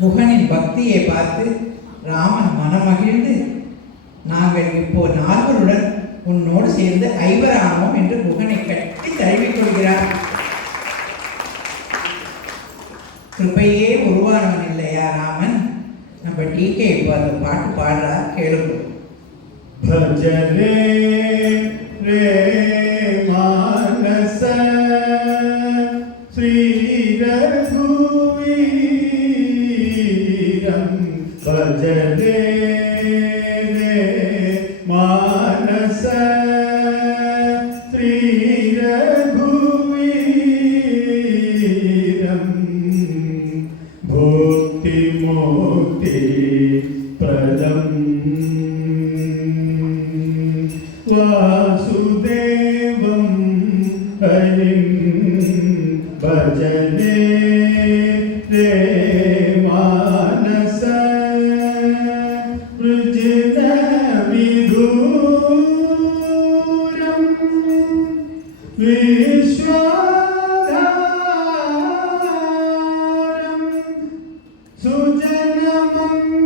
குகனின் பக்தியை பார்த்து ராமன் மனமகிழ்ந்து, நாங்கள் இப்போ நால்வருடன் உன்னோடு சேர்ந்து ஐவரானோம் என்று குகனை கட்டி தழுவிக் கொள்கிறார். கிருபையே உருவானவன் இல்லையா ராமன்? நம்ம டிகே இப்போ அந்த பாட்டு பாடுறா, கேளுங்க. भजले रे मानस श्री रघुवीरं भजले रे मानस श्री रघुवीरं भुक्ति मुक्ति प्रदम् वासुदेवं हरिं भजने रे मानस वृजनविदूरं विश्वाधारं सुजनमन्दारम्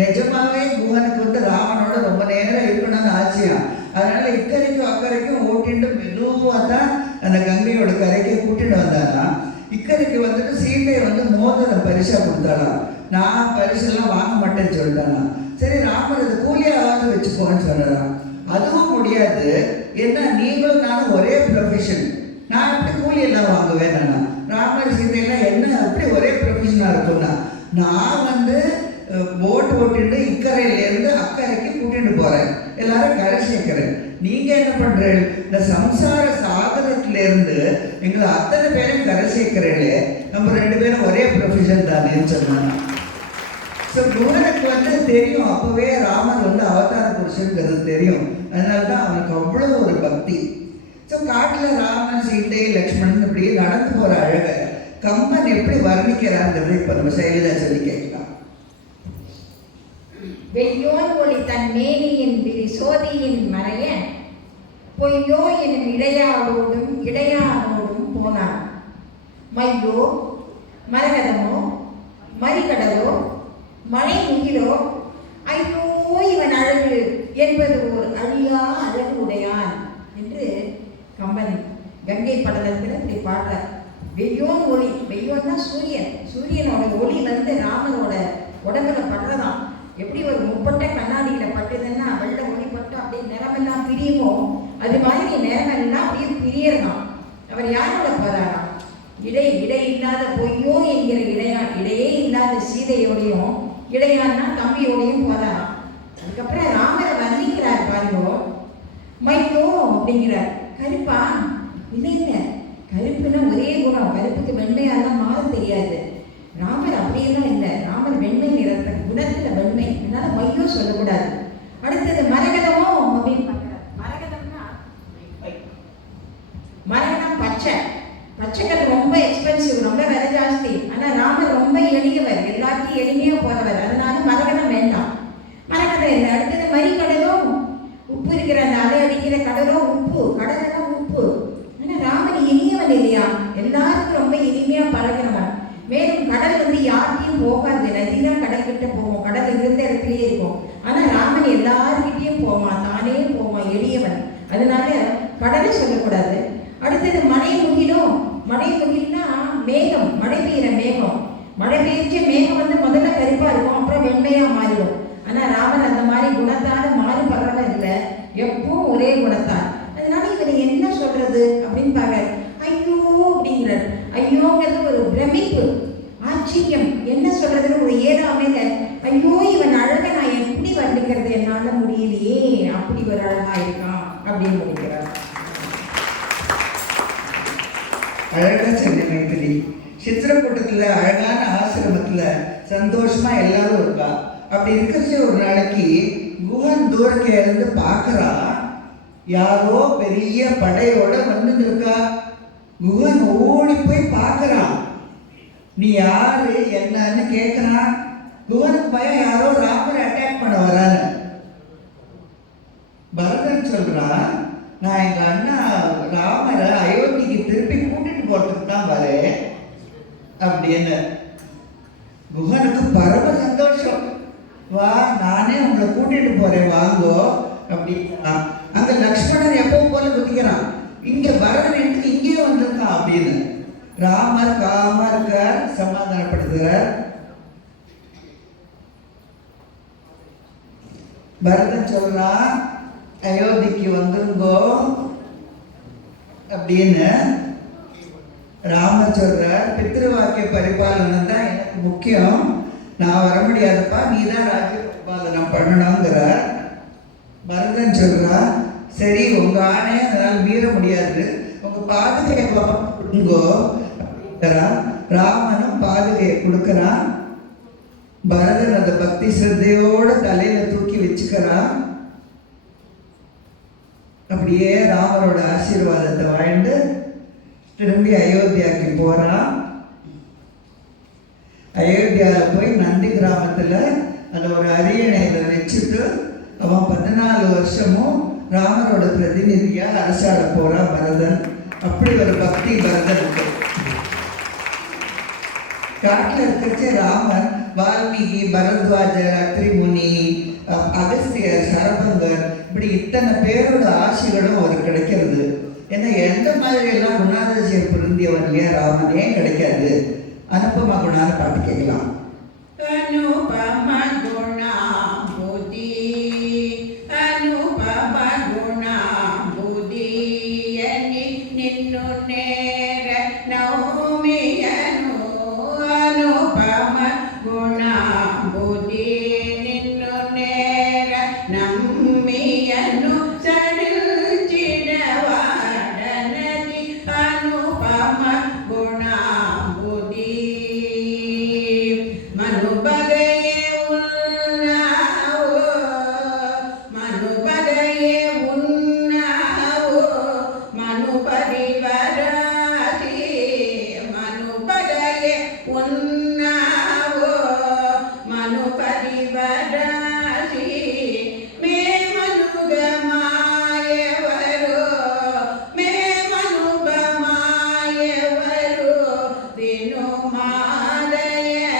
நிஜமாவே குஹனுக்கு வந்து ராமனோட ரொம்ப நேரம் இருக்கணும்னு ஆசையா. அதனால இக்கரைக்கும் அக்கறைக்கும் ஓட்டிட்டு மெதுவாக தான் அந்த கங்கையோட கரைக்கு கூட்டிட்டு வந்தானா. இக்கரைக்கு வந்துட்டு சீதையை வந்து மோதிரம் பரிசா கொடுத்தாலாம். நான் பரிசெல்லாம் வாங்க மாட்டேன்னு சொல்லிட்டானா. சரி ராமர் இது கூலியாவது வச்சுக்கோன்னு சொல்லலாம். அதுவும் முடியாது. என்ன நீங்களும் நானும் ஒரே ப்ரொஃபஷன், நான் எப்படி கூலி எல்லாம் வாங்குவேன். நான் ராமர் சீதையெல்லாம் என்ன அப்படி ஒரே ப்ரொஃபஷனாக இருக்கும்னா, நான் வந்து போட் ஓட்டிட்டு இக்கரையிலேருந்து அக்கறைக்கு கூட்டிட்டு போகிறேன், எல்லாரும் கரை சேர்க்கிறேன். நீங்கள் என்ன பண்ணுறீங்க, இந்த சம்சார சாகரத்திலேருந்து எங்களை அத்தனை பேரும் கரை சேர்க்கிறீங்களே, நம்ம 2 பேரும் ஒரே ப்ரொஃபஷன் தானேன்னு சொன்னாங்க. ஸோ குஹனுக்கு வந்து தெரியும், அப்போவே ராமர் வந்து அவதார புருஷன்கிறது தெரியும். அதனால தான் அவனுக்கு அவ்வளோ ஒரு பக்தி. ஸோ காட்டில் ராமன் சீதை லக்ஷ்மணன் இப்படி நடந்து போகிற அழகை கம்பன் எப்படி வர்ணிக்கிறாங்கிறது இப்போ நம்ம செயலில் சொல்லி கேட்கலாம். வெய்யோன் ஒளி தன் மேனியின் விரி சோதியின் மறைய பொய்யோ எனும் இடையானோடும் போனான். மையோ மரகதமோ மறிகடலோ மழை முகிலோ ஐயோ இவன் அழகு என்பது ஒரு அழியா அழகு உடையான் என்று கம்பன் கங்கை படலத்தில் இப்படி பாடுறார். வெய்யோன் ஒளி, வெய்யோன்னா சூரியன், சூரியனோட ஒளி வந்து ராமனோட உடம்புல படுறதாம். எப்படி ஒரு முப்பட்ட கண்ணாடியில் பட்டுதுன்னா வெள்ளை ஒளி பட்டு அப்படியே நிறமெல்லாம் பிரியுமோ அது மாதிரி நிறமெல்லாம் அப்படியே பிரியறதாம். அவர் யாரோட போறாராம், இடை இல்லாத பொய்யோ என்கிற இடையான், இடையே இல்லாத சீதையோடையும் இடையான்னா தம்பியோடையும் போறாராம். அதுக்கப்புறம் ராமரை வர்ணிக்கிறார் பாருங்க. மையோ அப்படிங்கிறார். கருப்பா? இல்லை இல்லை, கருப்புன்னா ஒரே குணம், கருப்புக்கு வெண்மையாலாம் மாற தெரியாது. ராமர் அப்படியெல்லாம் இல்லை, ராமர் வெண்மை நிறத்த குணத்துல வெண்மை, அதனால மையோ சொல்லக்கூடாது. அடுத்தது மரகதமோ அப்படின்னு பார்க்கிறார். மரகதம்னா மரகதம் பச்சை, பச்சைக்கல் ரொம்ப எக்ஸ்பென்சிவ், ரொம்ப விலை ஜாஸ்தி. ஆனால் ராமர் ரொம்ப எளியவர், எல்லாத்தையும் எளிமையாக போறவர், அதனால மரகதம் வேண்டாம். மரகதம் இல்லை. அடுத்தது மறிக்கடலும், உப்பு இருக்கிற அந்த அலை அடிக்கிற கடலும் உப்பு, கடலெல்லாம் உப்பு. ஆனால் ராமன் இனியவன் இல்லையா, எல்லாருக்கும் ரொம்ப இனிமையாக பழகிறவன். மேலும் கடல் வந்து யார்கிட்டையும் போகாது, நதி தான் கடல் கிட்ட போவோம், கடல் இருந்த இடத்துலயே இருக்கும். ஆனால் ராமன் எல்லார்கிட்டையும் போவான், தானே போவான், எளியவன். அதனால கடலை சொல்லக்கூடாது. அடுத்தது மழை முகிலும், மழை முகில்னா மேகம், மழை பெய்கிற மேகம். மழை பெய்ஞ்ச மேகம் வந்து முதல்ல கருப்பா இருக்கும், அப்புறம் வெண்மையா மாறிடும். ஆனா ராமன் அந்த மாதிரி குணத்தால மாறுபடுறவன் இல்லை, எப்பவும் ஒரே குணத்தான். அதனால இவனை என்ன சொல்றது அப்படின்னு பாரு. ஐயோ அப்படிங்கிறார். ஐயோங்கிறது ஒரு பிரமிப்பு, ஆச்சரியம், என்ன சொல்றதுன்னு ஒரு ஏறாமையில. ஐயோ இவன் அழகை நான் எப்படி வர்ணிக்கிறது, என்னால முடியலையே, அப்படி ஒரு அழகா இருக்கான் அப்படின்னு முடிக்கிறார். அழகா சென்னை மைத்திரி சித்திரக்கூட்டத்தில் அழகான ஆசிரமத்தில் சந்தோஷமா எல்லாரும் இருக்கா. அப்படி இருக்கிறது ஒரு நாளைக்கு குஹன் தூரக்கே இருந்து பார்க்கறா, யாரோ பெரிய படையோட வந்து இருக்கா. குஹன் ஓடி போய் பார்க்கறான். நீ யாரு என்னன்னு கேட்கறான். குஹனுக்கு பயம், யாரோ ராமரை அட்டாக் பண்ண வரான்னு. பரதன் சொல்றான், நான் எங்க அண்ணா ராமரை அயோத்திக்கு திருப்பி கூட்டிட்டு போறதுக்கு தான் வரேன் அப்படின்னு. குஹனுக்கு பரம சந்தோஷம். வா, நானே உங்களை கூட்டிட்டு போறேன், வாங்கோ அப்படின்னா. அங்க லக்ஷ்மணன் எப்பவும் போல குதிக்கிறான், இங்க பரதன் எடுத்து இங்கேயே வந்திருக்கான் அப்படின்னு. ராமர் காமா இருக்கார், சமாதானப்படுத்துகிறார். பரதன் சொல்றான், அயோத்திக்கு வந்துருங்கோ அப்படின்னு. ராமர் சொல்றார், பித்ருவாக்கிய பரிபாலனம் தான் எனக்கு முக்கியம், நான் வர முடியாதுப்பா, நீ தான் ராஜ்ய பரிபாலனம் பண்ணணுங்கிறார். பரதன் சொல்றான், சரி உங்க ஆணையை அதனால் மீற முடியாது, உங்க பாதுகையை கொடுங்கோ அப்படிங்கிறான். ராமனும் பாதுகையை கொடுக்கறான். பரதன் அந்த பக்தி சிரத்தையோட தலையில தூக்கி வச்சுக்கிறான். அப்படியே ராமரோட ஆசீர்வாதத்தை வாழ்ந்து திரும்பி அயோத்தியாவுக்கு போறான். அயோத்தியாவில் போய் நந்தி கிராமத்தில் அந்த ஒரு அரியணையில வச்சுட்டு அவன் 14 வருஷமும் ராமரோட பிரதிநிதியா அரசாட போறான் பரதன். அப்படி ஒரு பக்தி பரதனுக்கு. காட்டில் இருக்கிறச்சே ராமன் வால்மீகி, பரத்வாஜர், அத்ரி முனி, அகஸ்தியர், சரபங்கர், இப்படி இத்தனை பேரோட ஆசைகளும் அவருக்கு கிடைக்கிறது. ஏன்னா எந்த மாதிரி எல்லாம் குணாதிசயம் பொருந்தியவன் இல்லையா ராமனே கிடைக்காது. அனுபமா குணான பாட்டு கேட்கலாம். அனுபம குணாம்புதி, அனுபம குணாம்புதி, எண்ணி நின்னு நேர நௌமியನು. அனுபம குணாம்புதி, நின்னு நேர நம்மியನು. சடில்ಚಿಡವಾಡನದಿ ಅನುಪಮ ಗುಣಾಂಬುದಿ. ಮನುಬಗೆಯೇ ಉನ್ನಾವೋ, ಮನುಬಗೆಯೇ ಉನ್ನಾವೋ, ಮನುಪರಿವರಾಸಿ. ಮನುಬಗೆಯೇ ಉನ್ನಾವೋ, ಮನುಪರಿವರಾಸಿ. ಮೇ ಮನುಗಮಾಯವರು, ಮೇ ಮನುಗಮಾಯವರು, ದಿನು ಮಾದಯರಾಣಿ.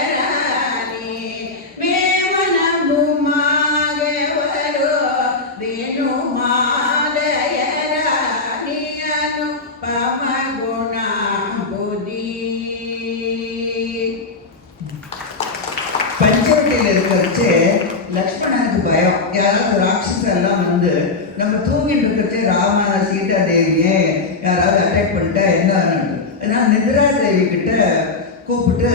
ಮೇ ಮನಭುಮಾಗೆವರು, ದಿನು ಮಾದಯರಾಣಿ. ಅನುಪಮ ಗುಣಾಂಬುದಿ. பஞ்சவட்டியில் இருக்கிறச்சே லக்ஷ்மணனுக்கு பயம். யாராவது ராட்சசெல்லாம் வந்து நம்ம தூங்கிட்டு இருக்கிறச்சே ராம சீதா தேவியே யாராவது அட்டாக் பண்ணிட்டா என்ன நான் நித்ரா தேவி கிட்ட கூப்பிட்டு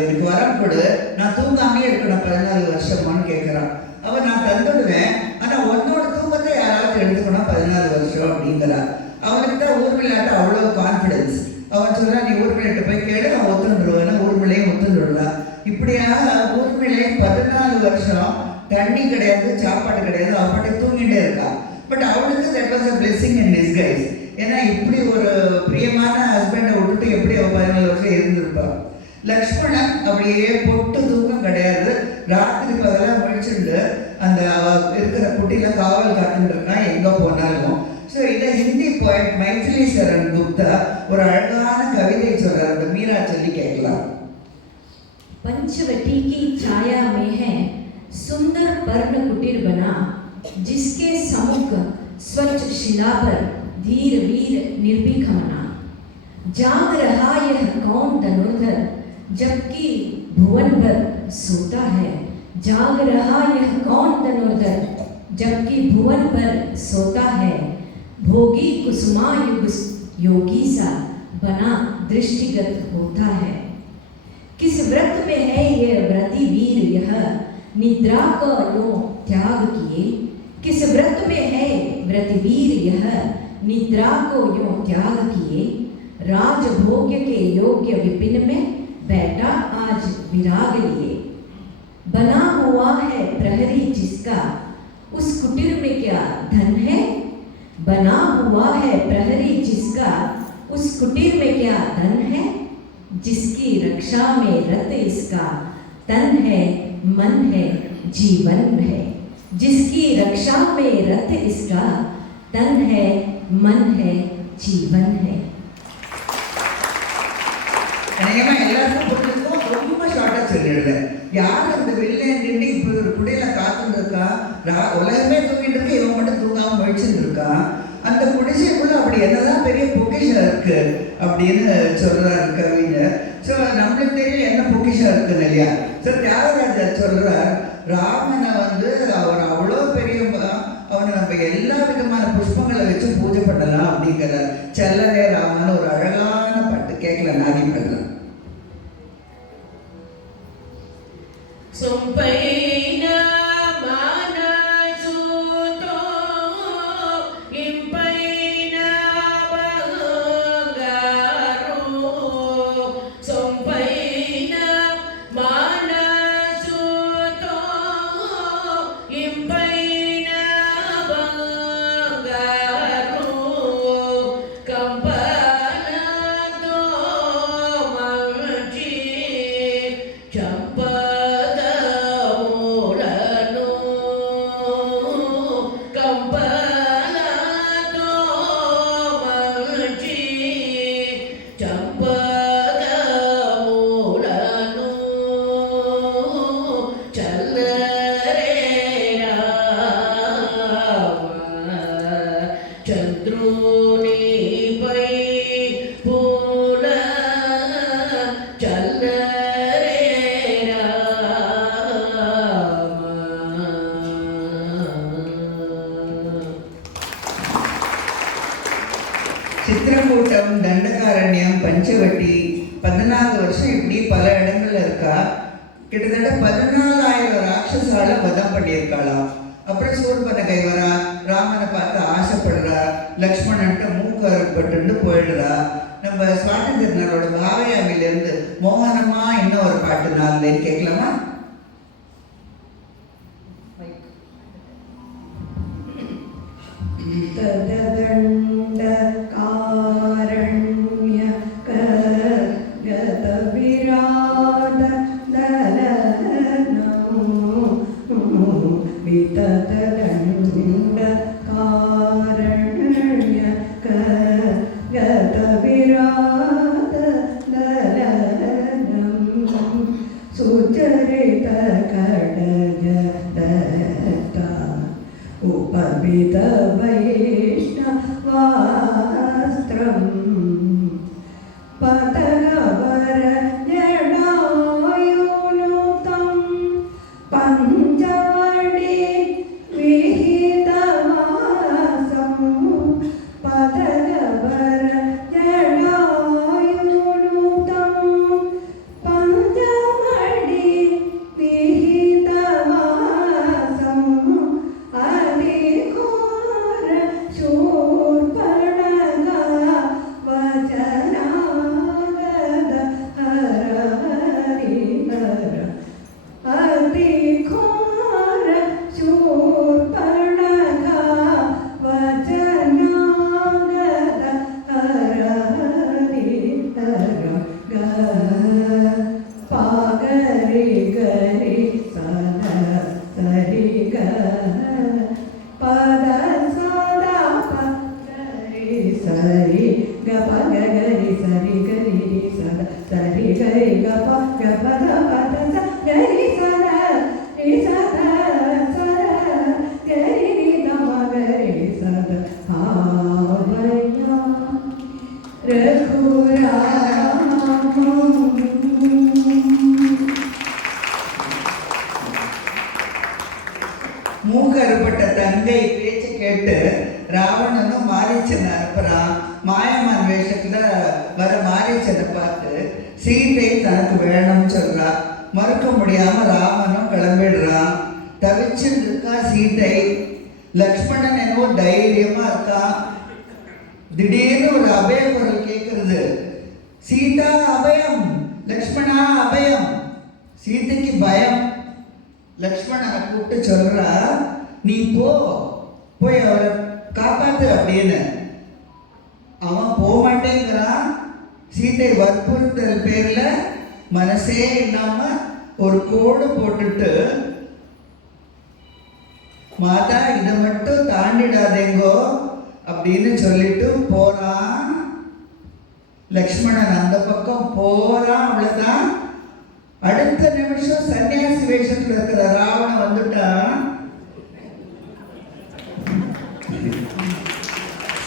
எனக்கு வரம் கொடு, நான் தூங்காமே இருக்கணும் 14 வருஷமான்னு கேட்குறான். அவன் நான் தந்துடுவேன், ஆனால் உன்னோட தூக்கத்தை யாராவது எடுத்துக்கணும் 14 வருஷம் அப்படிங்கிறா. அவனுக்கு தான் ஊர்மிளாட்ட அவ்வளோ கான்ஃபிடென்ஸ். அவன் சொல்கிறான், நீ ஊர்மிளாட்ட போய் கேடு, நான் ஒத்துண்டுருவேன்னா ஊர்மிளையும் ஒத்துண்டுடலாம். இப்படியாக ஊர்மிளை 14 வருஷம் தண்ணி கிடையாது, சாப்பாடு கிடையாது, அவன்கிட்ட தூங்கிட்டே இருக்கா. பட் அவளுக்கு that was a blessing in disguise. ஏன்னா இப்படி ஒரு பிரியமான ஹஸ்பண்டை விட்டுட்டு எப்படி அவள் 14 வருஷம் இருந்திருப்பாள். லக்ஷ்மணன் அப்படியே பொட்டு தூக்கம் கிடையாது, ராத்திரி பகலாக முழிச்சுட்டு அந்த இருக்கிற குட்டியில காவல் காத்துட்டு இருக்கான் எங்கே போனாலும். ஸோ இதை ஹிந்தி போய்ட் மைதிலி சரண் குப்தா ஒரு அழகான கவிதை சொல்கிறார். அந்த மீரா சொல்லி கேட்கலாம். पंचवटी की छाया में है सुंदर पर्ण कुटीर बना, जिसके सम्मुख स्वच्छ शिला पर धीर वीर निर्भीक मना। जाग रहा यह कौन धनुर्धर, जबकि भुवन पर सोता है। जाग रहा यह कौन धनुर्धर, जबकि भुवन पर सोता है। भोगी कुसुमायुग योगी सा बना दृष्टिगत होता है। किस व्रत में है ये व्रती वीर यह, निद्रा को लो त्याग किए। किस व्रत में है व्रती वीर यह, निद्रा को यो त्याग किए। राजभोग्य के योग्य विपिन में बैठा आज विराग लिए। बना हुआ है प्रहरी जिसका, उस कुटीर में क्या धन है। बना हुआ है प्रहरी जिसका, उस कुटीर में क्या धन है। जिसकी रक्षा में रत इसका, तन है मन है जीवन है। जिसकी रक्षा में रत इसका, तन है मन है जीवन है। அநேகமாக எல்லாருக்கும் புரிஞ்சிருக்கும். ரொம்ப ஷார்ட்டாக சொல்லிடுறேன். யார் அந்த வில்லன் நின்று இப்படி ஒரு குடியில் காத்துட்டு இருக்கா, உலகமே தூங்கிட்டு இருக்கு, இவன் மட்டும் தூங்காமல் முழிச்சுட்டு இருக்கா. அந்த குடிசைக்குள்ள அப்படி என்னதான் பெரிய பொக்கிஷம் இருக்கு அப்படின்னு சொல்றாரு கவிஞர். ஸோ நம்மளுக்கு தெரியும் என்ன பொக்கிஷம் இருக்குன்னு இல்லையா. ஸோ தியாகராஜர் சொல்றார், ராமனை வந்து அவர் அவ்வளோ பெரிய அவனை நம்ம எல்லா விதமான புஷ்பங்களை வச்சு பூஜை பண்ணலாம் அப்படிங்கிறார். செல்லவே ராமன் ஒரு அழகான பாட்டு கேட்கல, நானே பண்ணலாம். சொம்பைன மனசுதோ இம்பைன பகங்காரோ. சொம்பைன மனசுதோ இம்பைன பகங்காரோ. கம்பனதோ மஞ்சி சம்பதமூலனோ. வைகுண்டம், தண்டகாரண்யம், பஞ்சவட்டி, 14 வருஷம் இப்படி பல இடங்கள்ல இருக்கா. கிட்டத்தட்ட 14,000 ராட்சசால வதம் பண்ணியிருக்காளாம். அப்புறம் சூர்பனகை வரா, ராமனை பார்த்து ஆசைப்படுறா, லக்ஷ்மணன்ட்ட மூக்கறுப்பட்டு போயிடுறா. நம்ம சுவாதி திருநாளோட பாவையாமிலிருந்து மோகனமா இன்னும் ஒரு பாட்டு நாள்ல கேட்கலாமா? தததண்ட காரண்ய கத விராட தலனோ விததண்ட காரண்ய கத விராட தலனம் சுச்சரித கடஜ தத்தா उपवित वैष्णवास्त्रं पतगवर जडायुनुतं पञ्चवटी विहितवासं पतगवर जडायुनुतं पञ्चवटी विहितवासं अधिघोर शूर्पणखा वचनागद हर हरिहर अधिघोर शूर्पणखा वचनागद हर हरिहर ग पागरि गरि सद सरि ग पद सदा पगरि सरि ग पग गरि सरि गरि सद सरि गरि ग पग पद पद स गरि सद रि सद सर गरि रि नम गरि सद आवया रघुराम மூக்கறுப்பட்ட தங்கை பேச்சு கேட்டு ராவணனும் மாரீச்சனை அனுப்புறான். மாயமான் வேஷத்துல வர மாரீச்சனை பார்த்து சீதை தனக்கு வேணும்னு சொல்றா. மறுக்க முடியாம ராமனும் கிளம்பிடுறான். தவிச்சுட்டு இருக்கா சீதை. லக்ஷ்மணன் என்னவோ தைரியமா இருக்கான். திடீர்னு ஒரு அபய குரல் கேட்கிறது. சீதா அபயம், லக்ஷ்மணா அபயம். சீதைக்கு பயம். லக்ஷ்மணனை கூப்பிட்டு சொல்றா, நீ போய் அவரை காப்பாத்து அப்படின்னு. அவன் போக மாட்டேங்கிறான். சீதை வற்புறுத்தல் பேர்ல மனசே இல்லாம ஒரு கோடு போட்டுட்டு, மாதா இதை மட்டும் தாண்டிடாதேங்கோ அப்படின்னு சொல்லிட்டு போறான். லக்ஷ்மணன் அந்த பக்கம் போறான். அவ்வளவுதான். அடுத்த நிமிஷம் சன்னியாசி வேஷத்துல இருக்கிற ராவணன் வந்துட்டான்.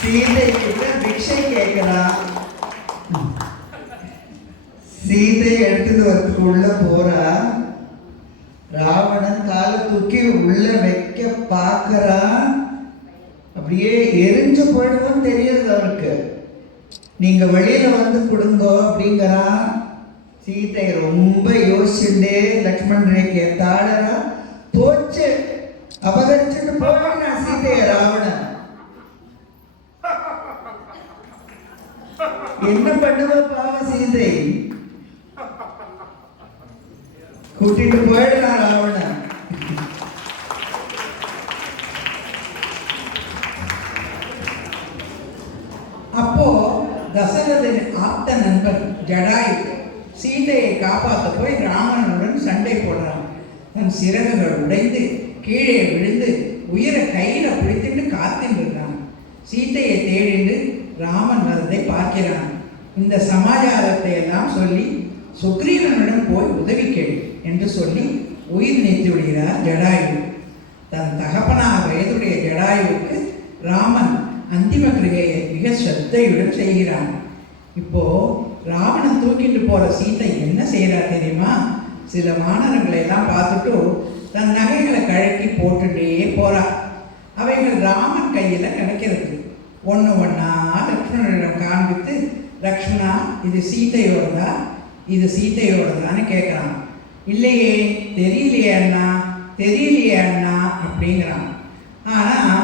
சீதை கிட்ட பிக்ஷை கேட்கிறான். சீதை எடுத்துட்டு வரதுக்கு உள்ள போறா. ராவணன் காலை தூக்கி உள்ள வைக்க பார்க்கறான். அப்படியே எரிஞ்சு போயிடுவோன்னு தெரியுது அவனுக்கு. நீங்க வெளியில வந்து கொடுங்கோ அப்படிங்கிறான். சீதை ரொம்ப யோசிச்சுட்டே லக்ஷ்மண் ரேகையை தாழறா. போச்சு, அபகரிச்சுட்டு போவான் சீதைய ராவணன். என்ன பண்ணுவ பாவ சீதை? கூட்டிட்டு போயிடலாம் ராவணன். அப்போ தசரதனின் ஆப்த நண்பன் ஜடாயு சீதையை காப்பாற்ற போய் ராமனுடன் சண்டை போடுறான். தன் சிறகுகள் உடைந்து கீழே விழுந்து உயிரை கையில பிடித்துட்டு காத்துட்டு இருக்கான். சீதையை தேடிண்டு ராமன் வரதை பார்க்கிறான். இந்த சமாச்சாரத்தை எல்லாம் சொல்லி சுக்ரீவனிடம் போய் உதவி கேள் என்று சொல்லி உயிர் நீத்து விடுகிறார் ஜடாயு. தன் தகப்பனார் வயதுடைய ஜடாயுவுக்கு ராமன் அந்திம கிரிகையை மிக ஸ்ரத்தையுடன் செய்கிறான். இப்போ ராவணன் தூக்கிட்டு போற சீதை என்ன செய்யறா தெரியுமா? சில வானரங்களை எல்லாம் பார்த்துட்டு தன் நகைகளை கழட்டி போட்டுட்டே போறா. அவைகள் ராமன் கையில கிடைக்கிறது. ஒன்று ஒன்னா லக்ஷ்மணனிடம் காண்பித்து, லக்ஷ்மணா இது சீதையோடதா, இது சீதையோடதான்னு கேட்குறான். இல்லையே, தெரியலையே அண்ணா, தெரியலையே அண்ணா அப்படிங்கிறான். ஆனால்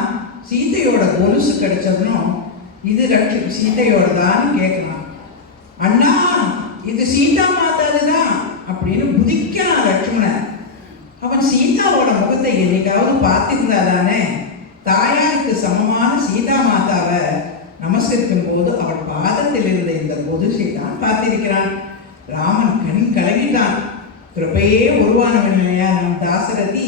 சீதையோட கொலுசு கிடைச்சதும் இது சீதையோடதான்னு கேட்குறான். அண்ணா இது சீதா மாதாது தான் அப்படின்னு புதிக்கிறான் லக்ஷ்மணன். அவன் சீதாவோட முகத்தை என்னைக்காவது பார்த்திருந்தா தானே தாயாருக்கு சமமான சீதா மாதாவை நமஸ்கரிக்கும் போது அவள் பாதத்தில் இருந்த இந்த கொலுசை தான் பார்த்திருக்கிறான். ராமன் கண் கலங்கிட்டான். கிருபையே உருவானவன் இல்லையா நம் தாசரதி.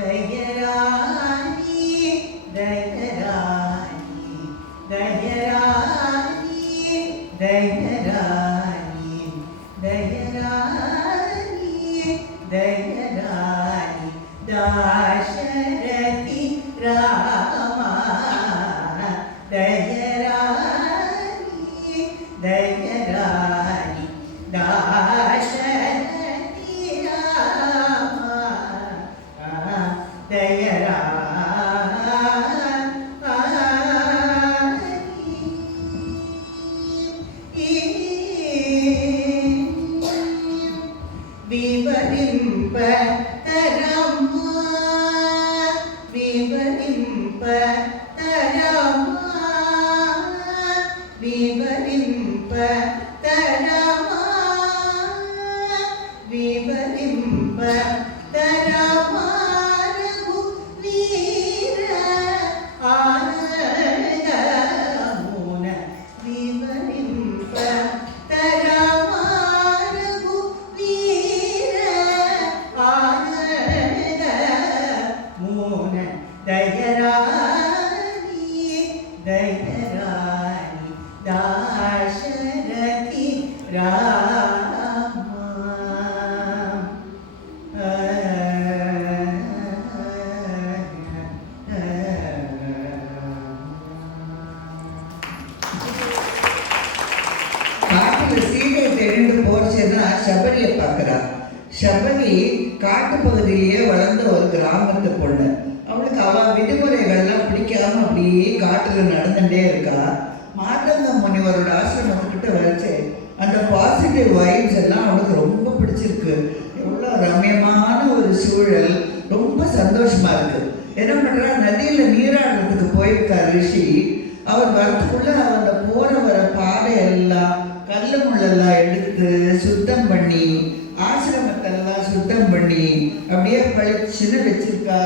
தயராணி தயராணி தயராணி தயராணி தயராணி தயராணி தாசரதி ராமா தயராணி தயராணி தாசரதி ராமா விவரிம்ப தரமா விவரிம்ப தரமா விவரிம்ப தரமா விவரிம்ப தரமா ரகுவீர ஆனந்த மூன விவரிம்ப தரமா ரகுவீர ஆனந்த மூன தயராணி தயராணி தாசரதி ராமா. காட்டுல சீதையை தெரிந்து போச்சுன்னா சபரியை பார்க்கிறா. சபரி காட்டு பகுதியிலேயே வளர்ந்த ஒரு கிராமத்து பொண்ணு. அவளுக்கு அவ விடுமுறைகள்லாம் பிடிக்காம அப்படியே காட்டுல நடந்துட்டே இருக்கா. மாதங்க முனிவரோட ஆசிரமத்துக்கிட்ட வரைச்சு அந்த பாசிட்டிவ் வைப்ஸ் எல்லாம் அவளுக்கு ரொம்ப பிடிச்சிருக்கு. எவ்வளோ ரம்யமான ஒரு சூழல், ரொம்ப சந்தோஷமா இருக்கு. என்ன பண்றா, நதியில நீராடுறதுக்கு போயிருக்கா ரிஷி. அவர் வரத்துக்குள்ள அந்த போற வர பாதை எல்லாம் கல்லு முள்ளெல்லாம் எடுத்து சுத்தம் பண்ணி ஆசிரமத்தெல்லாம் சுத்தம் பண்ணி அப்படியே பளிச்சுன்னு வச்சிருக்கா.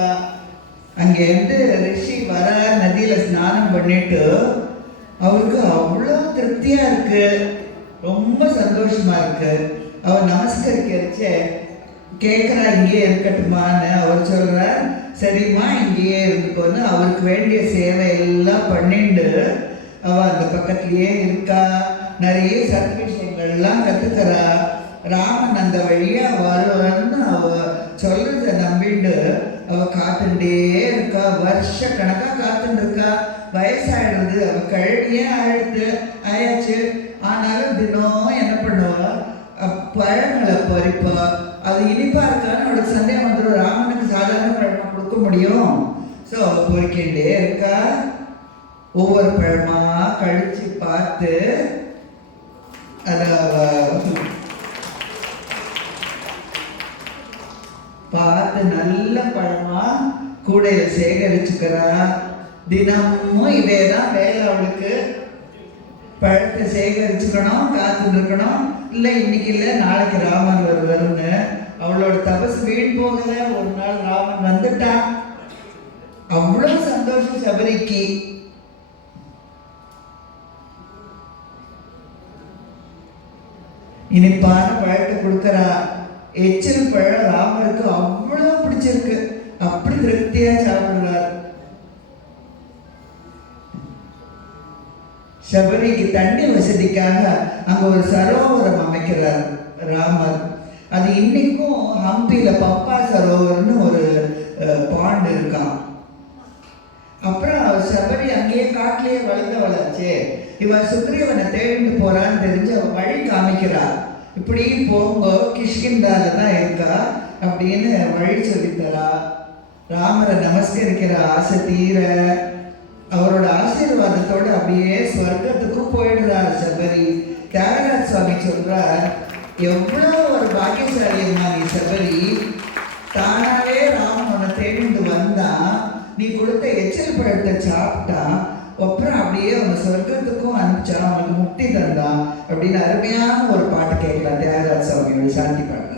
அங்கேருந்து ரிஷி வர நதியில ஸ்நானம் பண்ணிட்டு அவருக்கு அவ்வளோ திருப்தியா இருக்கு, ரொம்ப சந்தோஷமா இருக்கு. அவர் நமஸ்கரிக்கிறச்ச கேட்குறா இங்கேயே இருக்கட்டுமான்னு. அவர் சொல்றார், சரிம்மா இங்கேயே இருந்துக்கோன்னு. அவருக்கு வேண்டிய சேவை எல்லாம் பண்ணிட்டு அவள் அந்த பக்கத்துலேயே இருக்கா. நிறைய சத் விஷயங்கள்லாம் கற்றுக்கிறா. ராமன் அந்த வழியா வருவான்னு அவ சொல்றத நம்பிட்டு அவ காத்துட்டே இருக்கா. வருஷ கணக்கா காத்துட்டு இருக்கா. வயசாயிடுறது, அவ கழுவியே ஆயாச்சு. ஆனாலும் தினம் என்ன பண்ணுவா, பழங்களை பறிப்பா. அது இனிப்பா இருக்கான்னு அவளுக்கு சந்தேகம் வந்துடும். ராமனுக்கு சாதாரண பழமா கொடுக்க முடியும். ஸோ பொறிக்கிட்டே இருக்கா. ஒவ்வொரு பழமா கழிச்சு பார்த்து அதை பார்த்து நல்ல பழமா கூடையில சேகரிச்சுக்கிறா. தினமும் இதே தான் வேலை அவளுக்கு. பழத்தை சேகரிச்சுக்கணும், காத்துட்டு இருக்கணும். இல்லை இன்னைக்கு இல்லை நாளைக்கு ராமன் வருவாருன்னு. அவளோட தபசு வீண் போகல. ஒரு நாள் ராமன் வந்துட்டான். அவ்வளவு சந்தோஷம் சபரிக்கு. இனிப்பான பழத்தை கொடுக்கறா. எச்சில் பழம் ராமருக்கு அவ்வளவு பிடிச்சிருக்கு. அப்படி திருப்தியா சாப்பிடுறார். சபரிக்கு தண்ணி வசதிக்காக அங்க ஒரு சரோவரம் அமைக்கிறார் ராமர். அது இன்னைக்கும் ஹம்பியில பப்பா சரோவர்னு ஒரு பாண்ட் இருக்கான். அப்புறம் சபரி அங்கேயே காட்டிலேயே வளர்ந்தவளாச்சே. இவ சுக்ரீவனை தேடிட்டு போறான்னு தெரிஞ்சு அவ வழி காமிக்கிறா. இப்படி போங்க கிஷ்கிந்தால தான் இருக்கா அப்படின்னு வழி சொல்லித்தரா. ராமரை நமஸ்கரிக்கிற ஆசை தீர அவரோட ஆசீர்வாதத்தோட அப்படியே ஸ்வர்க்கத்துக்கும் போயிடுறார் சபரி. தியாகராஜ சுவாமி சொல்றார், எவ்வளோ ஒரு பாக்கியசாலியம்மா நீ சபரி, தானாவே ராமன் உன்னை தேடிந்து வந்தான், நீ கொடுத்த எச்சல் பழத்தை சாப்பிட்டான், அப்புறம் அப்படியே அவனை சொர்க்கத்துக்கும் அனுப்பிச்சான், அவனுக்கு முக்தி தந்தான் அப்படின்னு அருமையான ஒரு பாட்டு கேட்கலாம். தியாகராஜ சுவாமியோட சாந்தி பாடலாம்.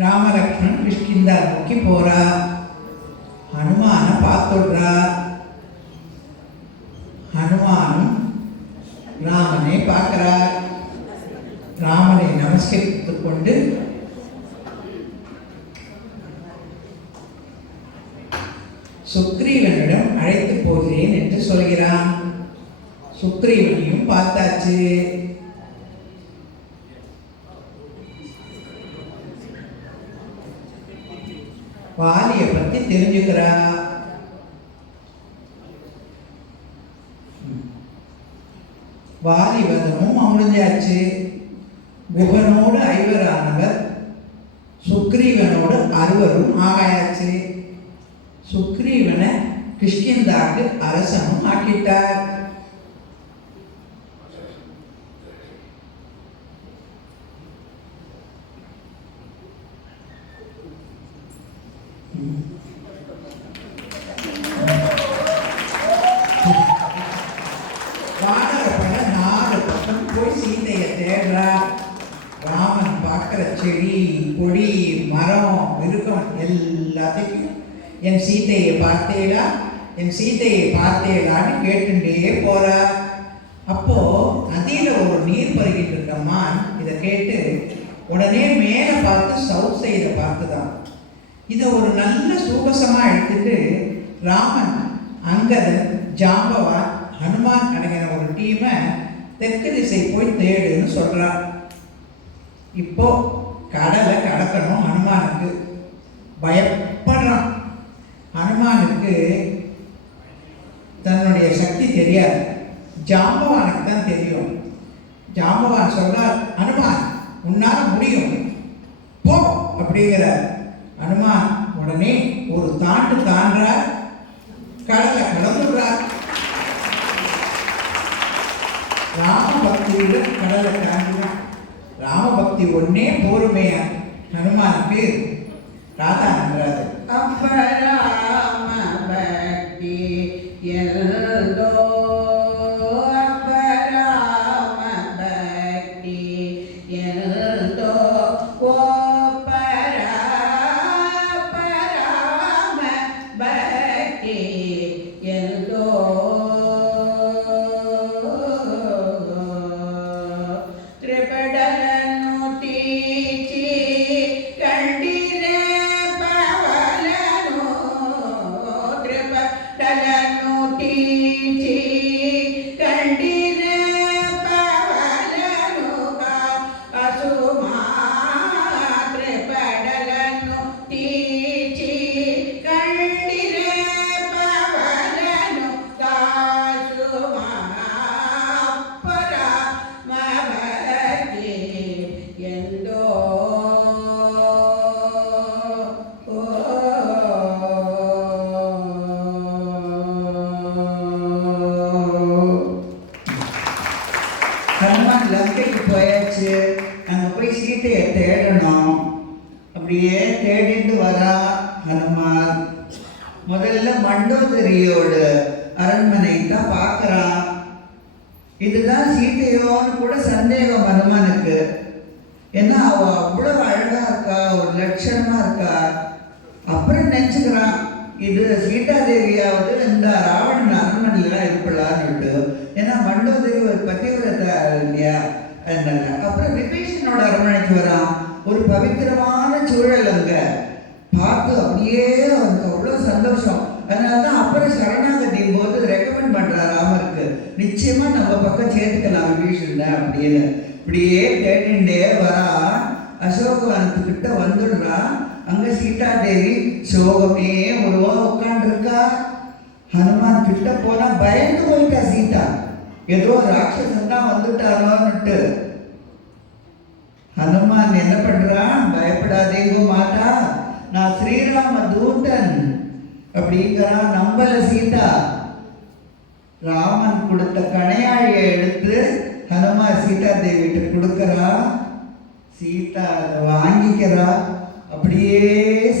ராமலக்ஷ்மணன் கிஷ்கிந்தா நோக்கி போறா. ஹனுமான பார்த்துடுறா. ஹனுமானும் ராமனை பார்க்கிறார். ராமனை நமஸ்கரித்துக் கொண்டு சுக்ரீவனிடம் அழைத்து போகிறேன் என்று சொல்கிறான். சுக்ரீவனையும் பார்த்தாச்சு. வாலியை பத்தி தெரிஞ்சுக்கிறா. வாலி வதமும் முடிஞ்சாச்சு. குகனோடு 5 சுக்ரீவனோடு 6 ஆகாயாச்சு. சுக்ரீவனை கிஷ்கிந்தாக்கு அரசனும் ஆக்கிட்டார். வானரப்பட 4 பக்கம் போய் சீதையை தேடுறா. ராமன் பார்க்கிற செடி கொடி மரம் மிருகம் எல்லாத்தையும் என் சீதையை பார்த்தேடா, என் சீதையை பார்த்தேடான்னு கேட்டுட்டே போறா. அப்போ நதியில ஒரு நீர் பருகிட்டு இருக்கம்மா. இதை கேட்டு உடனே மேலே பார்த்து சவுத் சைடை பார்த்துதான். இதை ஒரு நல்ல சூகசமா எடுத்துட்டு ராமன், அங்கதன், ஜாம்பவான், ஹனுமான் அடங்கின ஒரு டீமை தெற்கு திசை போய் தேடுன்னு சொல்றா. இப்போ கடலை கடக்கணும். ஹனுமானுக்கு பயப்படுறான். ஹனுமானுக்கு தன்னுடைய சக்தி தெரியாது, ஜாம்பவானுக்கு தான் தெரியும். ஜாம்பவான் சொல்றார், அனுமான் உன்னால முடியும் போ அப்படிங்கிறார். அனுமான் உடனே ஒரு தாண்டு தாண்டார், கடலை கடந்துடுறார். ராமபக்தியுடன் கடலை தாண்டினார். ராமபக்தி ஒன்னே போருமே ஹனுமானுக்கு. ராதா நன்றாது. அப்பராம பக்தி எல்தோ அப்பராம பக்தி எல்தோ ஓ பராம பக்தி எல்தோ ತ್ರಿಪಡಲನ್ನು ತೀಚಿ ಕಂಡಿರೆ ಪವಲನು ತ್ರಿಪಡಲನ್ನು ತೀಚಿ ಕಂಡಿರೆ ಪವಲನು ಅಸುಮಾ ತ್ರಿಪಡಲನ್ನು ತೀಚಿ ಕಂಡಿರೆ ಪವಲನು ಕಾಸುಮಾ ಎಂದೋ ஹனுமான் லங்கைக்கு போயாச்சு. அங்கே போய் சீத்தையை தேடணும். அப்படியே தேடிட்டு வரா ஹனுமான். முதல்ல மண்டோதரியோட அரண்மனை தான் பார்க்குறான். இதுதான் சீத்தையோன்னு கூட சந்தேகம் ஹனுமானுக்கு. ஏன்னா அவ அவ்வளவு அழகா இருக்கா, ஒரு லட்சணமா இருக்கா. அப்புறம் நினைச்சுக்கிறான், இது சீதாதேவியாவது இந்த ராவணன் அரண்மனையிலாம் இருப்பலான்னு. ஏன்னா மண்டோதரி ஒரு பதிவிரதா இல்லையா, அதனால. அப்புறம் விபீஷனோட அரண்மனைக்கு வரான். ஒரு பவித்திரமான சூழல் அங்க பார்த்து அப்படியே அவனுக்கு அவ்வளோ சந்தோஷம். அதனாலதான் அப்புறம் சரணாகதியும் போது ரெக்கமெண்ட் பண்றா ராமருக்கு, நிச்சயமா நம்ம பக்கம் சேர்த்துக்கலாம் விபீஷன் அப்படின்னு. இப்படியே கேட்டுட்டே வரா. அசோகவனத்துக்கிட்ட வந்துடுறான். அங்க சீதாதேவி சோகமே ஒருவா உட்காந்துருக்கா. ஹனுமான் கிட்ட போனா பயந்து போயிட்டா சீதா. ஏதோ ராட்சசன் தான் வந்துட்டாரோன்னுட்டு. ஹனுமான் என்ன பண்றான், பயப்படாதேங்கோ மாட்டா, நான் ஸ்ரீராம தூதன் அப்படிங்கிறான். நம்பல சீதா. ராமன் கொடுத்த கணையாழியை எடுத்து ஹனுமான் சீதா தேவிட்டு கொடுக்கறா. சீதா அதை வாங்கிக்கிறா. அப்படியே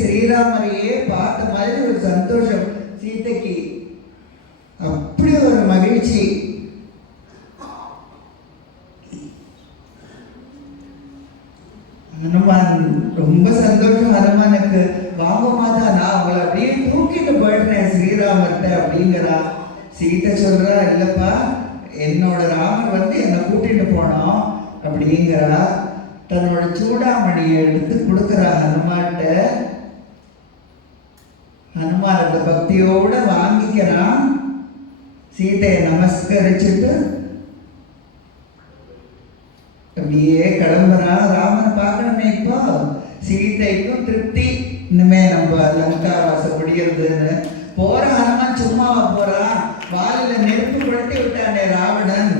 ஸ்ரீராமரையே பார்த்த மாதிரி ஒரு சந்தோஷம் சீதைக்கு. அப்படி ஒரு மகிழ்ச்சி. ஹனுமான் ரொம்ப சந்தோஷம் ஹனுமானுக்கு. வாங்க மாதா, நான் அவளை அப்படியே தூக்கிட்டு போயிடுறேன் ஸ்ரீராமர்கிட்ட அப்படிங்கிறா. சீதை சொல்றா, இல்லப்பா என்னோட ராமர் வந்து என்னை கூட்டிட்டு போனோம் அப்படிங்கிறா. தன்னோட சூடாமணியை எடுத்து கொடுக்குறா ஹனுமான்கிட்ட. ஹனுமான் அந்த பக்தியோட வாங்கிக்கிறான். சீதையை நமஸ்கரிச்சுட்டு அப்படியே கிளம்புறான். ராமன் பார்க்கணுமே இப்போ. சீதைக்கும் திருப்தி, இனிமே நம்ம லங்கா வாசம் முடிகிறதுன்னு. போற ஹனுமான் சும்மாவா போறான், வாலில நெருப்பு கொளுத்தி விட்டானே ராவணன்.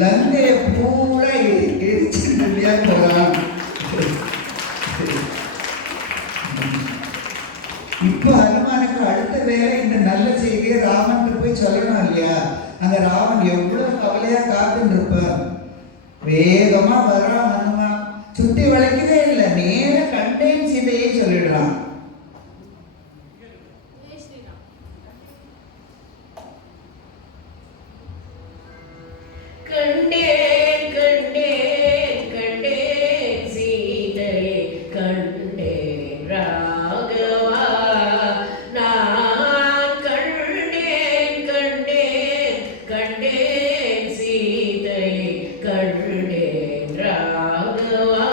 லங்கையை பூரா எரிச்சுட்டு போறான். இப்போ ஹனுமானுக்கு அடுத்த வேலை இந்த நல்ல செய்தியை ராமனுக்கு போய் சொல்லணும் இல்லையா. அந்த ராமன் எவ்வளவு கவலையா காத்துட்டு இருப்பான். வேகமா வர்றான் ஹனுமான். சுத்தி வளைக்கவே இல்லை, நேர கண்டேன் சீதையே சொல்லிடுறான். கண்டேன் கண்டேன் கண்டேன் சீதையை கண்டேன் ராகவா. நான் கண்டேன் கண்டேன் கண்டேன் சீதையை கண்டேன் ராகவா.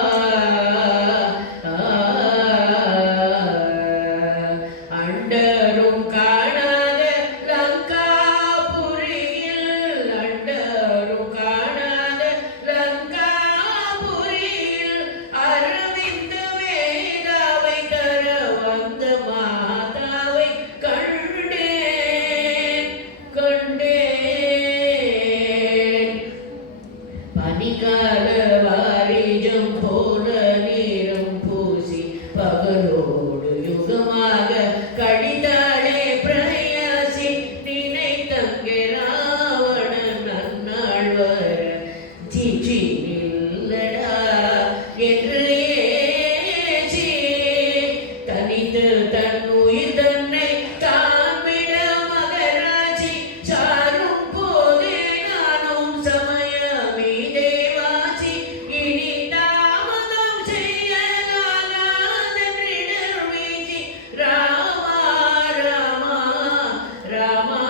ராமா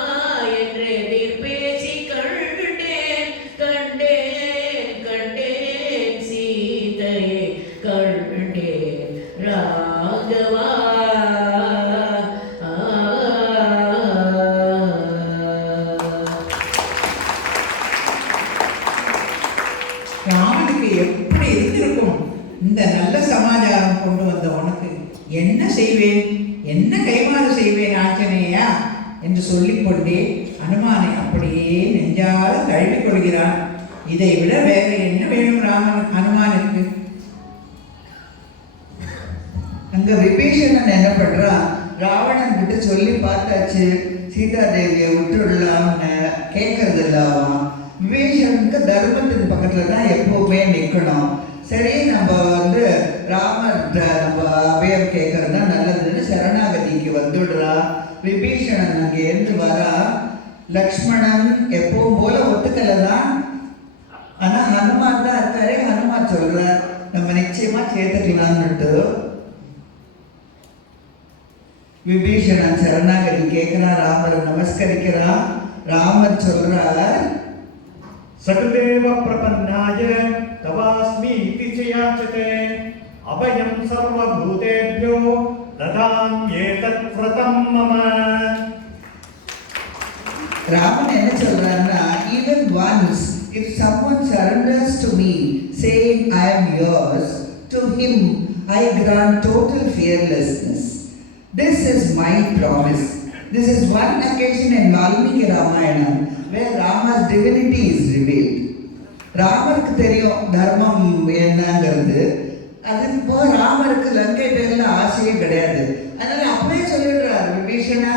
என்று எதிர் பேசி கண்டேன் கண்டேன் கண்டேன் சீதையை கண்டேன் ராகவா. ராமனுக்கு எப்படி இருந்திருக்கும் இந்த நல்ல சமாச்சாரம் கொண்டு வந்த உனக்கு என்ன செய்வேன், என்ன கைமாறு செய்வேன் ஆஞ்சநேயா என்று சொல்லிக்கொண்டே அனுமானை அப்படியே நெஞ்சால தழுவிக் கொள்கிறான். இதை விட வேற என்ன வேணும் அனுமானுக்கு? அங்க விபீஷணன் என்ன பண்றான், ராவணன் கிட்ட சொல்லி பார்த்தாச்சு சீதா தேவியை விட்டுடலாம்னு கேட்கறது இல்லாம விபீஷணனுக்கு தர்மத்தின் பக்கத்துல தான் எப்பவுமே நிக்கணும். சரி நம்ம ராமர் நம்ம அபயம் கேட்கறது தான் நல்லதுன்னு சரணாகதிக்கு வந்துடுறா. விபீஷணன் அங்கே இருந்து வரா. லக்ஷ்மணன் எப்பவும் போல ஒத்துக்கல தான், ஆனா ஹனுமான் தான் இருக்காரு. ஹனுமான் சொல்றார் நம்ம நிச்சயமா சேர்த்துக்கலாம்னுட்டு. விபீஷணன் சரணாகதி கேட்கிறான், ராமரை நமஸ்கரிக்கிறான். ராமர் சொல்றார், சகுதேவ பிரபன்னாய தவாஸ்மீதி சயாச்சதே அபயம் சர்வபூதேப்யோ ததாம்யேதத் வ்ரதம் மம. ராமன் என்ன சொல்றாருன்னா, even once if someone surrenders to me saying I am yours, to him I grant total fearlessness. This is my promise. This is one occasion in Valmiki Ramayana where Rama's divinity is revealed. ராமருக்கு தெரியும் தர்மம் என்னங்கிறது. அது இப்போ ராமருக்கு லங்கை பேர்ல ஆசையே கிடையாது. அதனால அப்பவே சொல்லிடுறாரு, விபீஷணா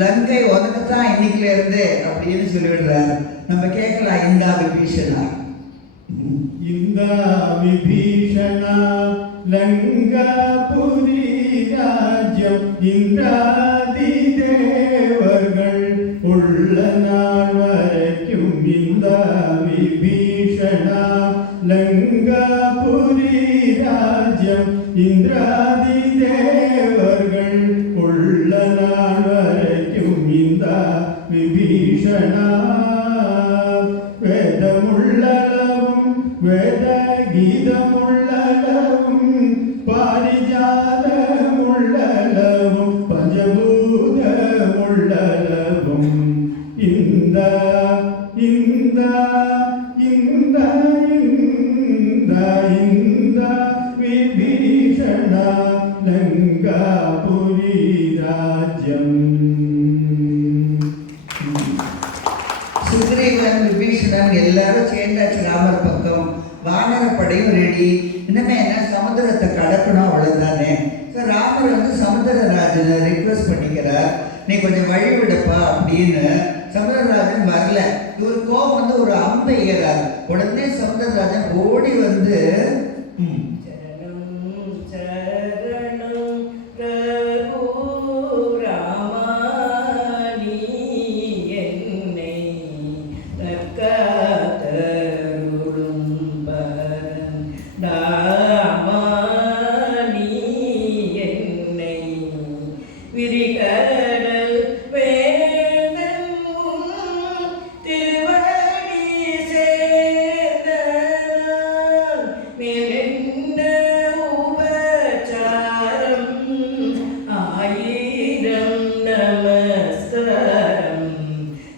லங்கை உனக்கு தான் இன்னைக்குல இருந்து அப்படின்னு சொல்லிவிடுறாரு. நம்ம கேட்கலாம், இந்தா விபீஷணா, இந்தா விபீஷணா லங்காபுரி ராஜ்யம் இந்திராதி தேவர்கள் உள்ள நாள் வரைக்கும். இந்தா விபீஷணா லங்காபுரி ராஜ்யம் இந்திராதி தேவர்கள் உள்ள நாள் வரைக்கும். இந்தா விபீஷணா வேதமுள்ளளவும் வேத கீதமுள்ளளவும் பாரிஜாதமுள்ளளவும் பஞ்சபூதமுள்ளளவும். இந்த இந்த இந்த இந்த இந்த விபீஷணா லங்காபுரி ராஜ்யம். சுக்ரீவன் விபீஷணன் எல்லாரும் சேர்ந்தாச்சு ராமர் பக்கம். வானரப்படையும் ரெடி. இன்னமே என்ன, சமுத்திரத்தை கடக்கணும், அவ்வளவுதானே. ராமர் சமுத்திரராஜனை ரிக்வெஸ்ட் பண்ணிக்கிறார், நீ கொஞ்சம் வழி விடப்பா அப்படின்னு. சமுத்திரராஜன் வரல. இவர் கோபம் ஒரு அம்பை ஏறார். உடனே சமுத்திரராஜன் ஓடி வந்து சரணம் சரணம் ரகுராமா நீ என்னை தற்காத்தருளும் பரன் ராமா நீ என்னை விரிகடல் வேந்தன் திருவடி சேர்ந்தனான் மேலென்ன உபசாரம் ஆயிரம் நமஸ்காரம்.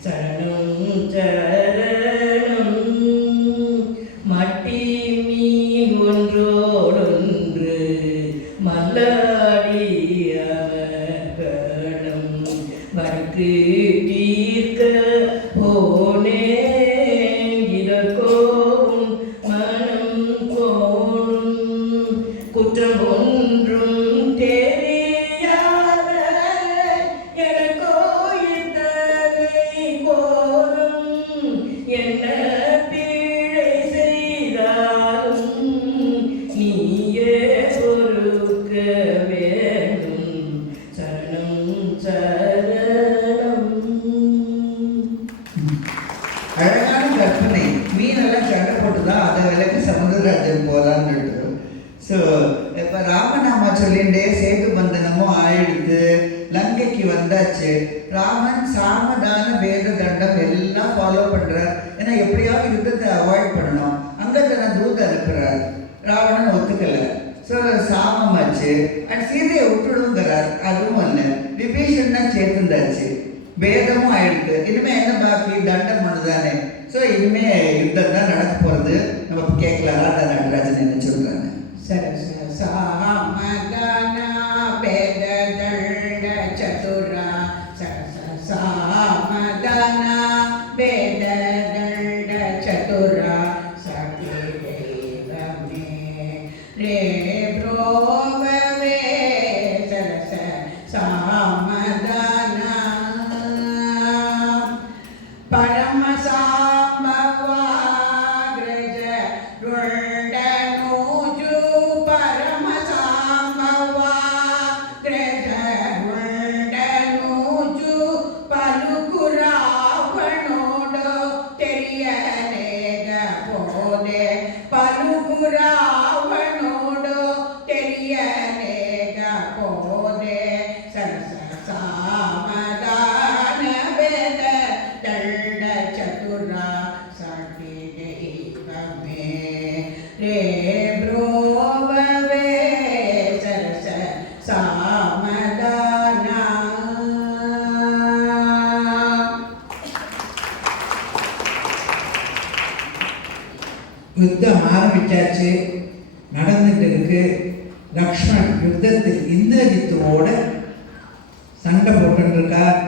சரணம் சரணம் மட்டி மீன் ஒன்றோடொன்று மல்லாடி அவர்களும் வருக்கு தீர்க்க போனேன் இதற்கோவும் மனம் போனும். குற்றம் ஒன்றும் தெரியாத எனக்கோ இத்தனை போலும். என்ன பிழை செய்தாலும் நீயே பொறுக்க வேண்டும். சரணம் சரணம். அழகான கற்பனை. மீனெல்லாம் சண்டை போட்டுதான் அதை விலைக்கு சமுதிரராஜன் போறான்னு. ஸோ இப்போ ராமநாமா சொல்லிண்டே சேது பந்தனமும் ஆயிடுத்து, லங்கைக்கு வந்தாச்சு. ராமன் சாமதான வேத தண்டம் எல்லாம் ஃபாலோ பண்றார். ஏன்னா எப்படியாவது யுத்தத்தை அவாய்ட் பண்ணணும். அங்கத்தை தூது அனுப்புறார். ராவணன் ஒத்துக்கல. ஸோ சாமம் ஆச்சு. அண்ட் சீதையை விட்டுடுங்கிறார். அதுவும் இல்லை. விபீஷன் தான் சேர்த்துந்தாச்சு. வேதமும் ஆயிடுது. இனிமே என்ன பாக்கி? தண்டம் ஒண்ணுதானே. ஸோ இனிமே யுத்தம் தான் நடக்க போறது. நம்ம கேட்கலாம் ராதா நடராஜன் என்ன சொல்றாங்க. சாமதானா வேத தண்ட சதுரா சாமதானா வேத தண்ட சதுரா சகி தெய்வமே ரே ப்ரோவவே சரச சாமதானா பரமசாம்பவாக்ரஜ ருண்டனோஜு பரமசாம்பவாக்ரஜ ருண்டனோஜு பலுகுராவணோடு தெரியலேக போதே பலுகுராவணோடு தெரியலேக போதே சரச சாமதான வேத தண்ட சதுரா சாட்டி தெய்வமே ரே ப்ரோவவே சரச சாமதானா. யுத்தம் ஆரம்பிச்சாச்சு, நடந்துட்டு இருக்கு. லக்ஷ்மண் யுத்தத்தில் இந்திரஜித்துவோட சண்டை போட்டு இருக்கார்.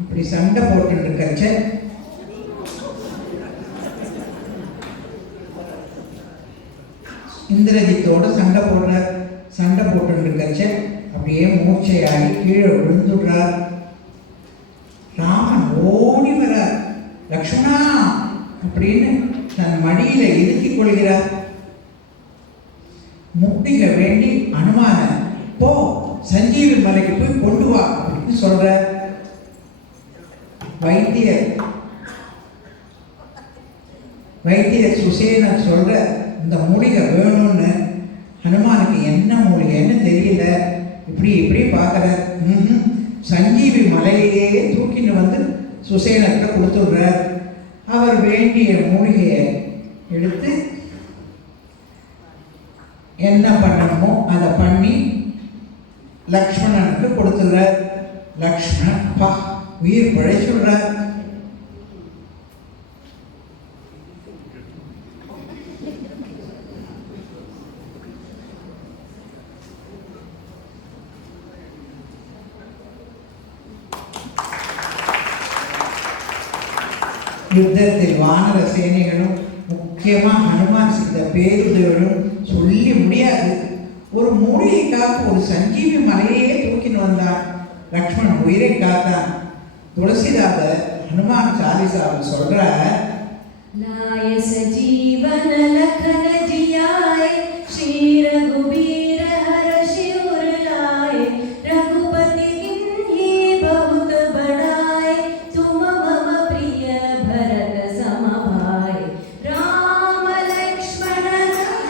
இப்படி சண்டை போட்டு இருக்கச்ச இந்திரஜித்தோட சண்டை போட்டு இருக்கச்ச அப்படியே மூர்ச்சையாகி கீழே விழுந்துடுறார். ராமன் ஓடி வரார். லக்ஷ்மணா அப்படின்னு தன் மடியில இறுக்கிக் கொள்கிறார். முக்திக வேண்டி அனுமான போ சஞ்சீவி மலைக்கு போய் கொண்டு வா அப்படின்னு சொல்ற. வைத்தியர் சுசேனர் சொல்ற இந்த மூலிகை வேணும்னு. ஹனுமானுக்கு என்ன மூலிகைன்னு தெரியல. இப்படி பார்க்கற. சஞ்சீவி மலையே தூக்கின்னு வந்து சுசேனர்கிட்ட கொடுத்துடுறார். அவர் வேண்டிய மூலிகையை எடுத்து என்ன பண்ணணுமோ அதை பண்ணி லக்ஷ்மணனுக்கு கொடுத்துடுறார். லக்ஷ்மணன் பா உயிர் பிழைச்சுடுறார். யுத்தத்தில் வானர சேனைகளும் முக்கியமாக ஹனுமான் செய்த பேருதவிகளும் சொல்லி முடியாது. ஒரு மூலிகை காக்க ஒரு சஞ்சீவி மலையே தூக்கின்னு வந்தான். லக்ஷ்மணன் உயிரை காத்தான். துளசிதாசர் ஹனுமான் சாலிசாவில் சொல்ற लाय सजीवन लखन जियाए श्री रघुबीर हर शिवर लाए रघुपति किन्हीं बहुत बड़ाए तुम मम प्रिय भरत सम भाई राम लक्ष्मण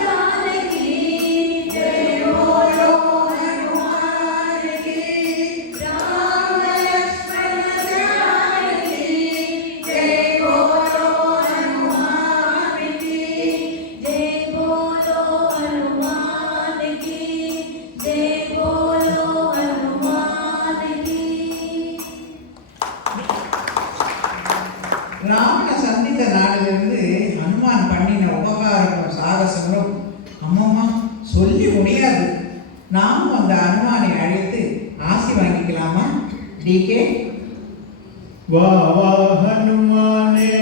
जानकी जय बोलो हनुमान की राम लक्ष्मण जानकी जय बोलो हनुमान की जय बोलो हनुमान की जय बोलो हनुमान की ராமனை சந்தித்த நாளிலிருந்து ஹனுமான் பண்ணின உபகாரங்களும் சாகசங்களும் அம்மம்மா சொல்லி முடியாது. நாமும் அந்த ஹனுமானை அழைத்து ஆசி வாங்கிக்கலாமா? டிகே வா வா ஹனுமானே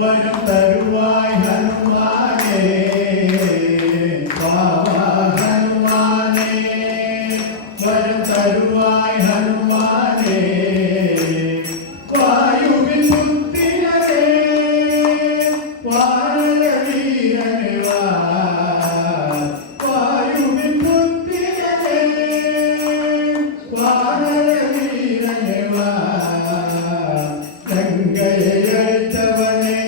வரம் தருவாய் ஹனுமானே வா வா ஹனுமானே வரம் தருவாய் ஹனுமானே வாயுவில் புத்திரனே வானர வீரனே வா வாயுவில் புத்திரனே வானர வீரனே வா கங்கையை அழைத்தவனே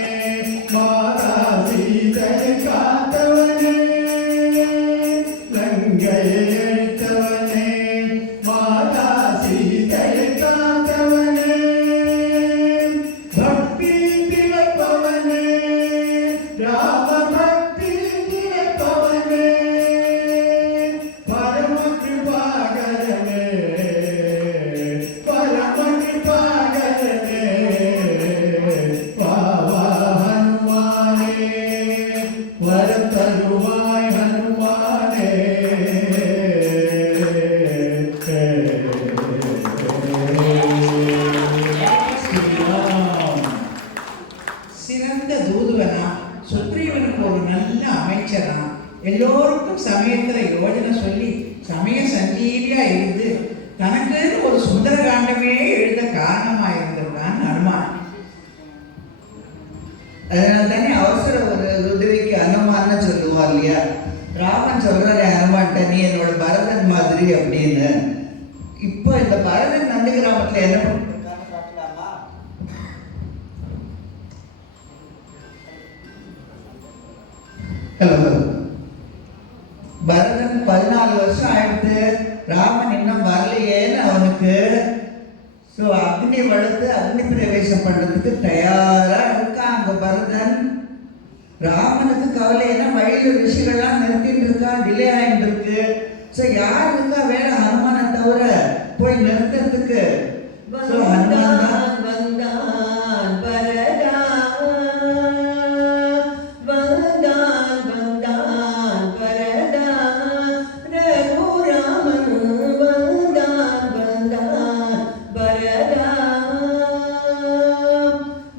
சொல்லுவான் இல்லையா, ராமன் சொல்றாரு ஹனுமான்ட்ட, நீ என்னோட பரதன் மாதிரி அப்படின்னு. இப்போ இந்த பரதன் நந்தி கிராமத்துல என்ன பண்ணிருக்கான்னு காட்டலாமா? ஹலோ, பரதன் 14 வருஷம் ஆயிடுத்து, ராமன் இன்னும் வரலையேன்னு அவனுக்கு அக்னி வளர்த்து அக்னி பிரவேசம் பண்றதுக்கு தயாரா இருக்கான் அந்த பரதன். ராமனுக்கு கவலை, ஏன்னா வழியில ரிஷிகள்லாம் நிறுத்திட்டு இருக்கா, டிலே ஆயிட்டு இருக்கு. யார் இருக்கா வேற ஹனுமானை தவிர போய் நிறுத்துறதுக்கு? ஹனுமான் தான் வந்தான் பரதா, வந்தான் வந்தான் பரதா, ரகுராமன் வந்தான் வந்தான் பரதா,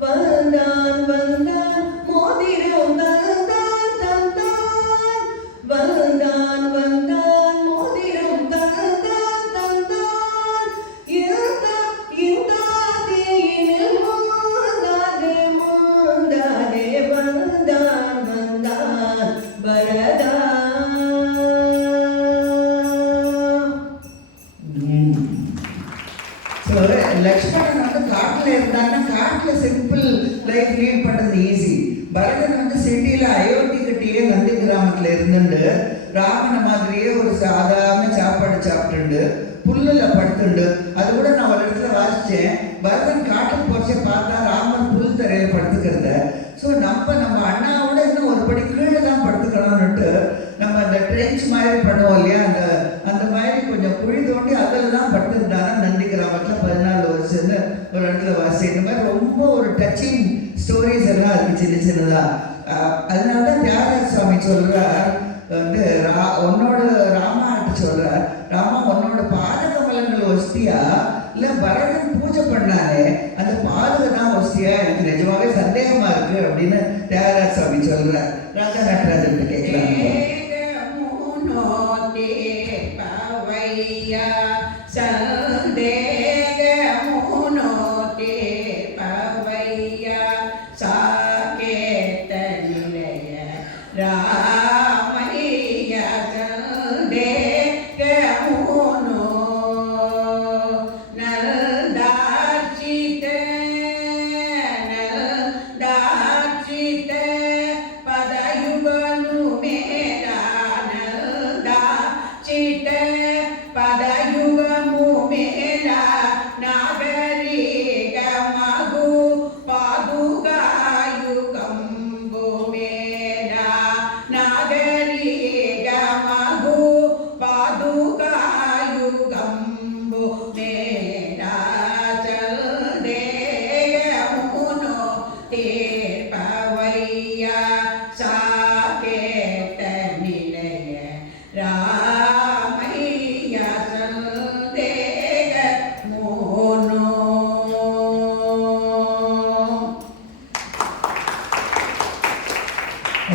வந்தான் வந்தான் மோதிரம் தந்தான் தந்தான், வந்தான் வந்தான் மோதிரம் தந்தான் தந்தான், இந்த தேயினில் மாந்தாதே மாந்தாதே, வந்தான் வந்தான் பரதா. லக்ஷ்மணன் வந்து காட்டுல இருந்தாங்கன்னா காட்டுல சிம்பிள் லைஃப் லீட் பண்றது ஈஸி. பரதன் வந்து சிட்டியில அயோத்தி கிட்டேயே நந்தி கிராமத்துல இருந்துட்டு ராமனை மாதிரியே ஒரு சாதாரண சாப்பாடு சாப்பிட்டுண்டு புல்லுல படுத்துண்டு, அது கூட நான் ஒரு இடத்துல வாசிச்சேன், பரதன் காட்டுக்கு போச்சே பார்த்தா ராமன் புல் தரையில படுத்துக்கிறத. நம்ம அண்ணாவோட இன்னும் ஒரு படி கீழே தான் படுத்துக்கணும்னுட்டு நம்ம அந்த ட்ரென்ச் மாதிரி பண்ணுவோம் இல்லையா, அந்த மாதிரி கொஞ்சம் குழி தோண்டி அதில் தான் படுத்துருந்தாங்க நந்தி கிராமத்தில் 14 வருஷம்னு ஒரு இடத்துல வாசி. இந்த மாதிரி ரொம்ப ஒரு டச்சிங் ஸ்டோரிஸ் எல்லாம் இருக்கு சின்ன சின்னதா. அதனால தான் தியாகராஜ சுவாமி சொல்றார் வந்து உன்னோட ராமாட்டு சொல்றார், ராமா உன்னோட பாதகமலங்கள் ஒஸ்தியா இல்ல பரதன் பூஜை பண்ணாலே அந்த பாதக தான் ஒஸ்தியா, எனக்கு நிஜமாவே சந்தேகமா இருக்கு அப்படின்னு தியாகராஜ சுவாமி சொல்றார். ராஜா நடராஜன் கேட்கலாம்.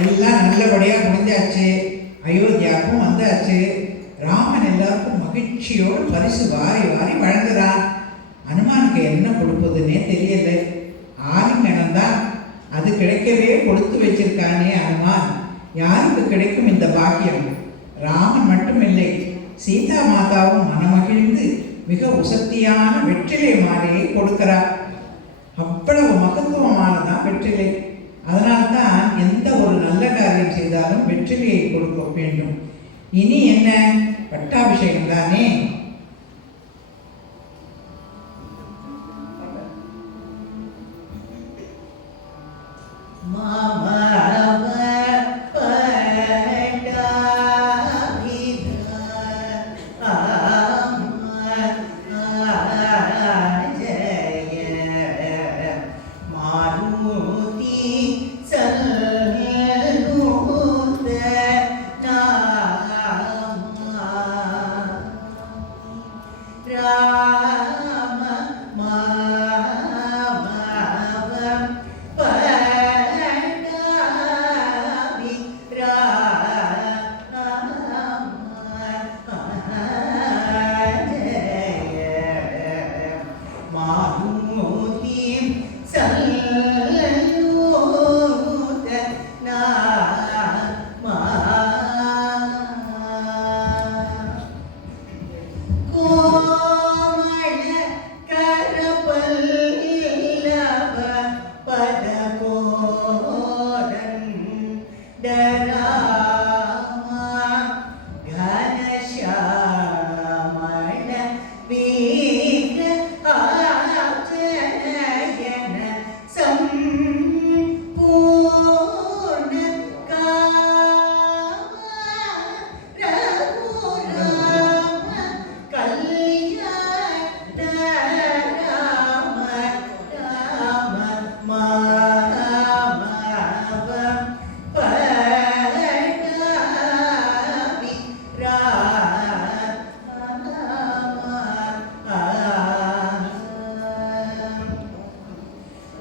எல்லாம் நல்லபடியாக முடிஞ்சாச்சு, அயோத்தியாவுக்கும் வந்தாச்சு. ராமன் எல்லாருக்கும் மகிழ்ச்சியோடு பரிசு வாரி வாரி வழங்குறான். அனுமானுக்கு என்ன கொடுப்பதுன்னே தெரியல. ஆலிங்கனம் தான், அது கிடைக்கவே கொடுத்து வச்சிருக்கானே அனுமான். யாருக்கு கிடைக்கும் இந்த பாக்கியம்? ராமன் மட்டுமில்லை, சீதா மாதாவும் மனமகிழ்ந்து மிக உசத்தியான வெற்றிலை மாலையை கொடுக்கிறார். அவ்வளவு மகத்துவமானதான் வெற்றிலை. அதனால்தான் எந்த ஒரு நல்ல காரியம் செய்தாலும் வெற்றிலையை கொடுக்க வேண்டும். இனி என்ன, பட்டாபிஷேகம் தானே. Ma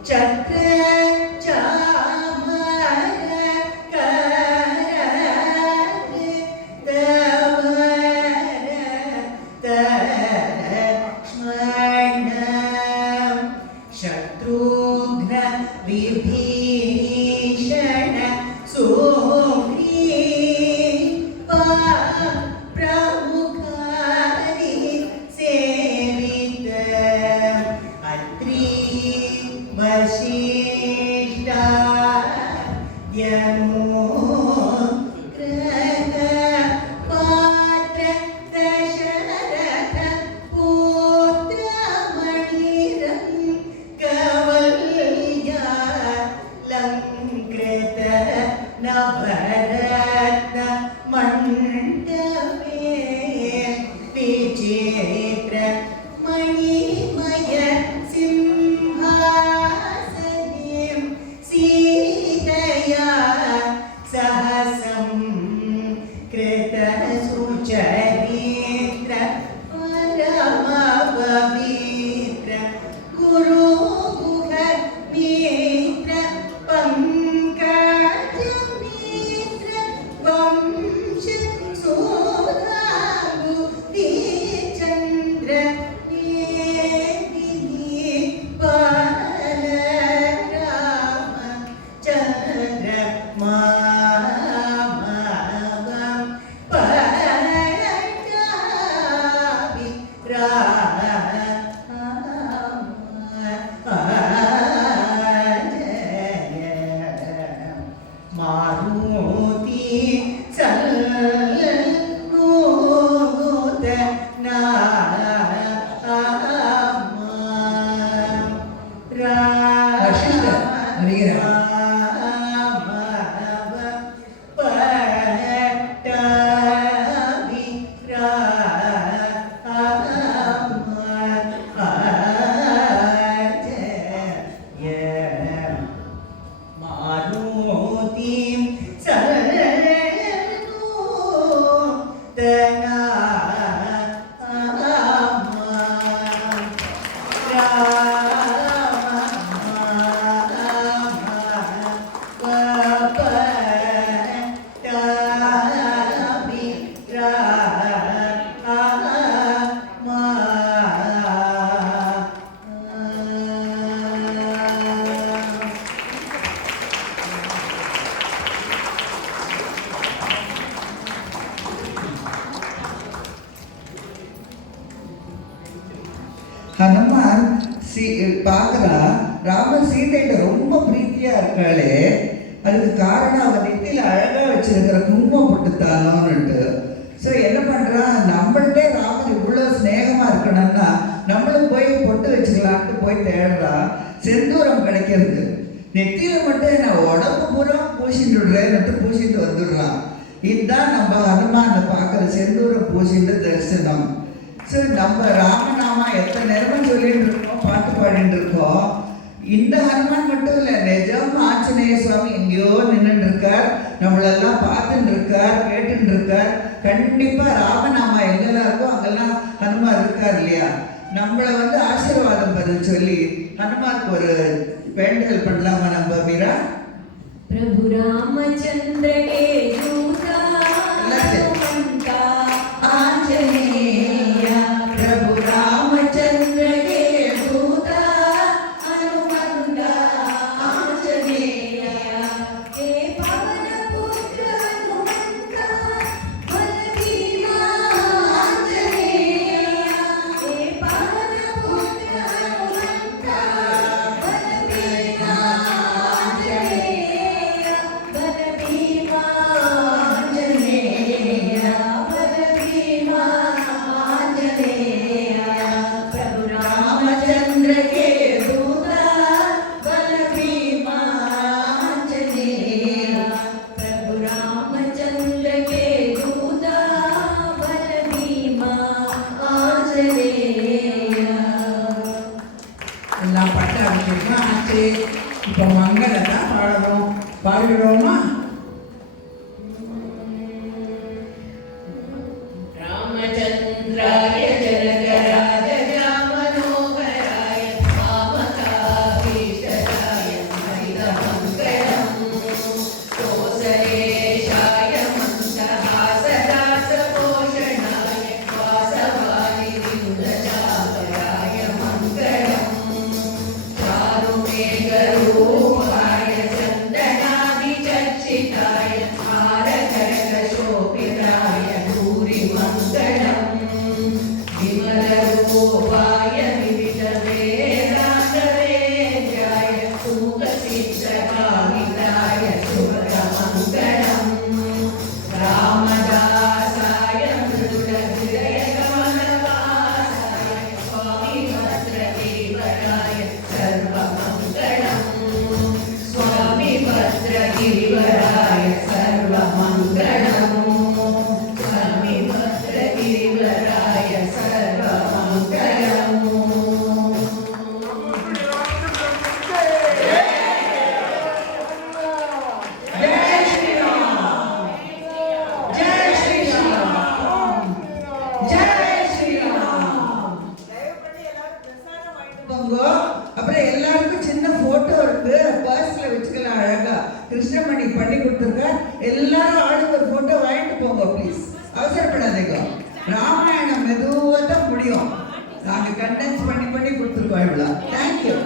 சக்கர சாமர கர தவர தலக்ஷ்மணம் சத்ருக்ன விபீஷண சோம்ரி பிரமுகாரி சேவித அத்ரி வசிஷ்டா யமோ கிரக பாத்ர தசரத புத்திரமணிரம் கவல்யா லங்கிருத நவரத்ன மண்டபே விசித்ர மணிமய சிம்ஹாசனம் சீதயா சஹசம் கிருத சுச்சரித்ர பரம பவித்ர குரு குஹ மித்ர பங்கஜ மித்ர வம்ச சோதாகு தீச்சந்திர நேதினி பலராம சந்திர மாமவம் பரட்டாபி மாருதி சல்நூத வசிஷ்டர் வருகிறார். மாருதிம் ஹனுமான் பார்க்கறா ராமன் சீதையிட்ட ரொம்ப பிரீத்தியா இருக்காளே, அதுக்கு காரணம் அவன் நெத்தியில அழகா வச்சிருக்கிற குங்குமம் போட்டுத்தானோன்னுட்டு. ஸோ என்ன பண்றான், நம்மள்டே ராமன் இவ்வளவு ஸ்நேகமா இருக்கணும்னா நம்மளும் போய் பொட்டு வச்சுக்கலான்ட்டு போய் தேடுறா. செந்தூரம் கிடைக்கிறது, நெத்தியில மட்டும் என்ன உடம்பு பூரா பூசிட்டு விடுறேன்னுட்டு பூசிட்டு வந்துடுறான். இதுதான் நம்ம ஹனுமானை பார்க்குற செந்தூரம் பூசிட்டு தரிசனம். ஸோ நம்ம ராமநாமா எத்தனை நேரமும் சொல்லிட்டு இருக்கோம், பாட்டு பாடிட்டு இருக்கோம். இந்த ஹனுமான் மட்டும் இல்லை, நிஜம் ஆஞ்சநேய சுவாமி எங்கேயோ நின்றுட்டு இருக்கார், நம்மளெல்லாம் பார்த்துட்டு இருக்கார், கேட்டுட்டு இருக்கார். கண்டிப்பாக ராமநாமா எங்கெல்லாம் இருக்கோ அங்கெல்லாம் ஹனுமான் இருக்கார் இல்லையா. நம்மளை வந்து ஆசீர்வாதம் பதில் சொல்லி ஹனுமானுக்கு ஒரு வேண்டுதல் பண்ணலாமா நம்ம மீரா? प्रभु रामचंद्र के दूता हनुमंता आंजनेया, प्रभु रामचंद्र के दूता हनुमंता आंजनेया, हे पवन पुत्र हनुमंता बलभीमा आंजनेया, हे पवन पुत्र हनुमंता बलभीमा आंजनेया, बलभीमा आंजनेया, बलभीमा आंजनेया, प्रभु रामचंद्र के दूता बलभीमा आंजनेया, प्रभु रामचंद्र के दूता बलभीमा आंजनेया. எல்லாம் பட்ட அபிஷேகம் ஆச்சு. இப்போ மங்களத்தை பாடுறோம். பாடுகிறோமா? ராமச்சந்திராய ஜனகராஜ ராமனோகராய ராமகாபீஷ்டதாய அப்புறம் எல்லாருக்கும் சின்ன போட்டோ இருக்கு, பர்ஸ்ல வச்சுக்கலாம் அழகா. கிருஷ்ணமணி பண்ணி கொடுத்துருக்க. எல்லாரும் ஆளுக்கு ஒரு போட்டோ வாங்கிட்டு போங்க ப்ளீஸ். அவசரப்படாதீங்க. ராமாயணம் மெதுவாக தான் முடியும். நாங்கள் கண்டென்ஸ் பண்ணி கொடுத்துருக்கோம் இவ்வளோ. தேங்க்யூ.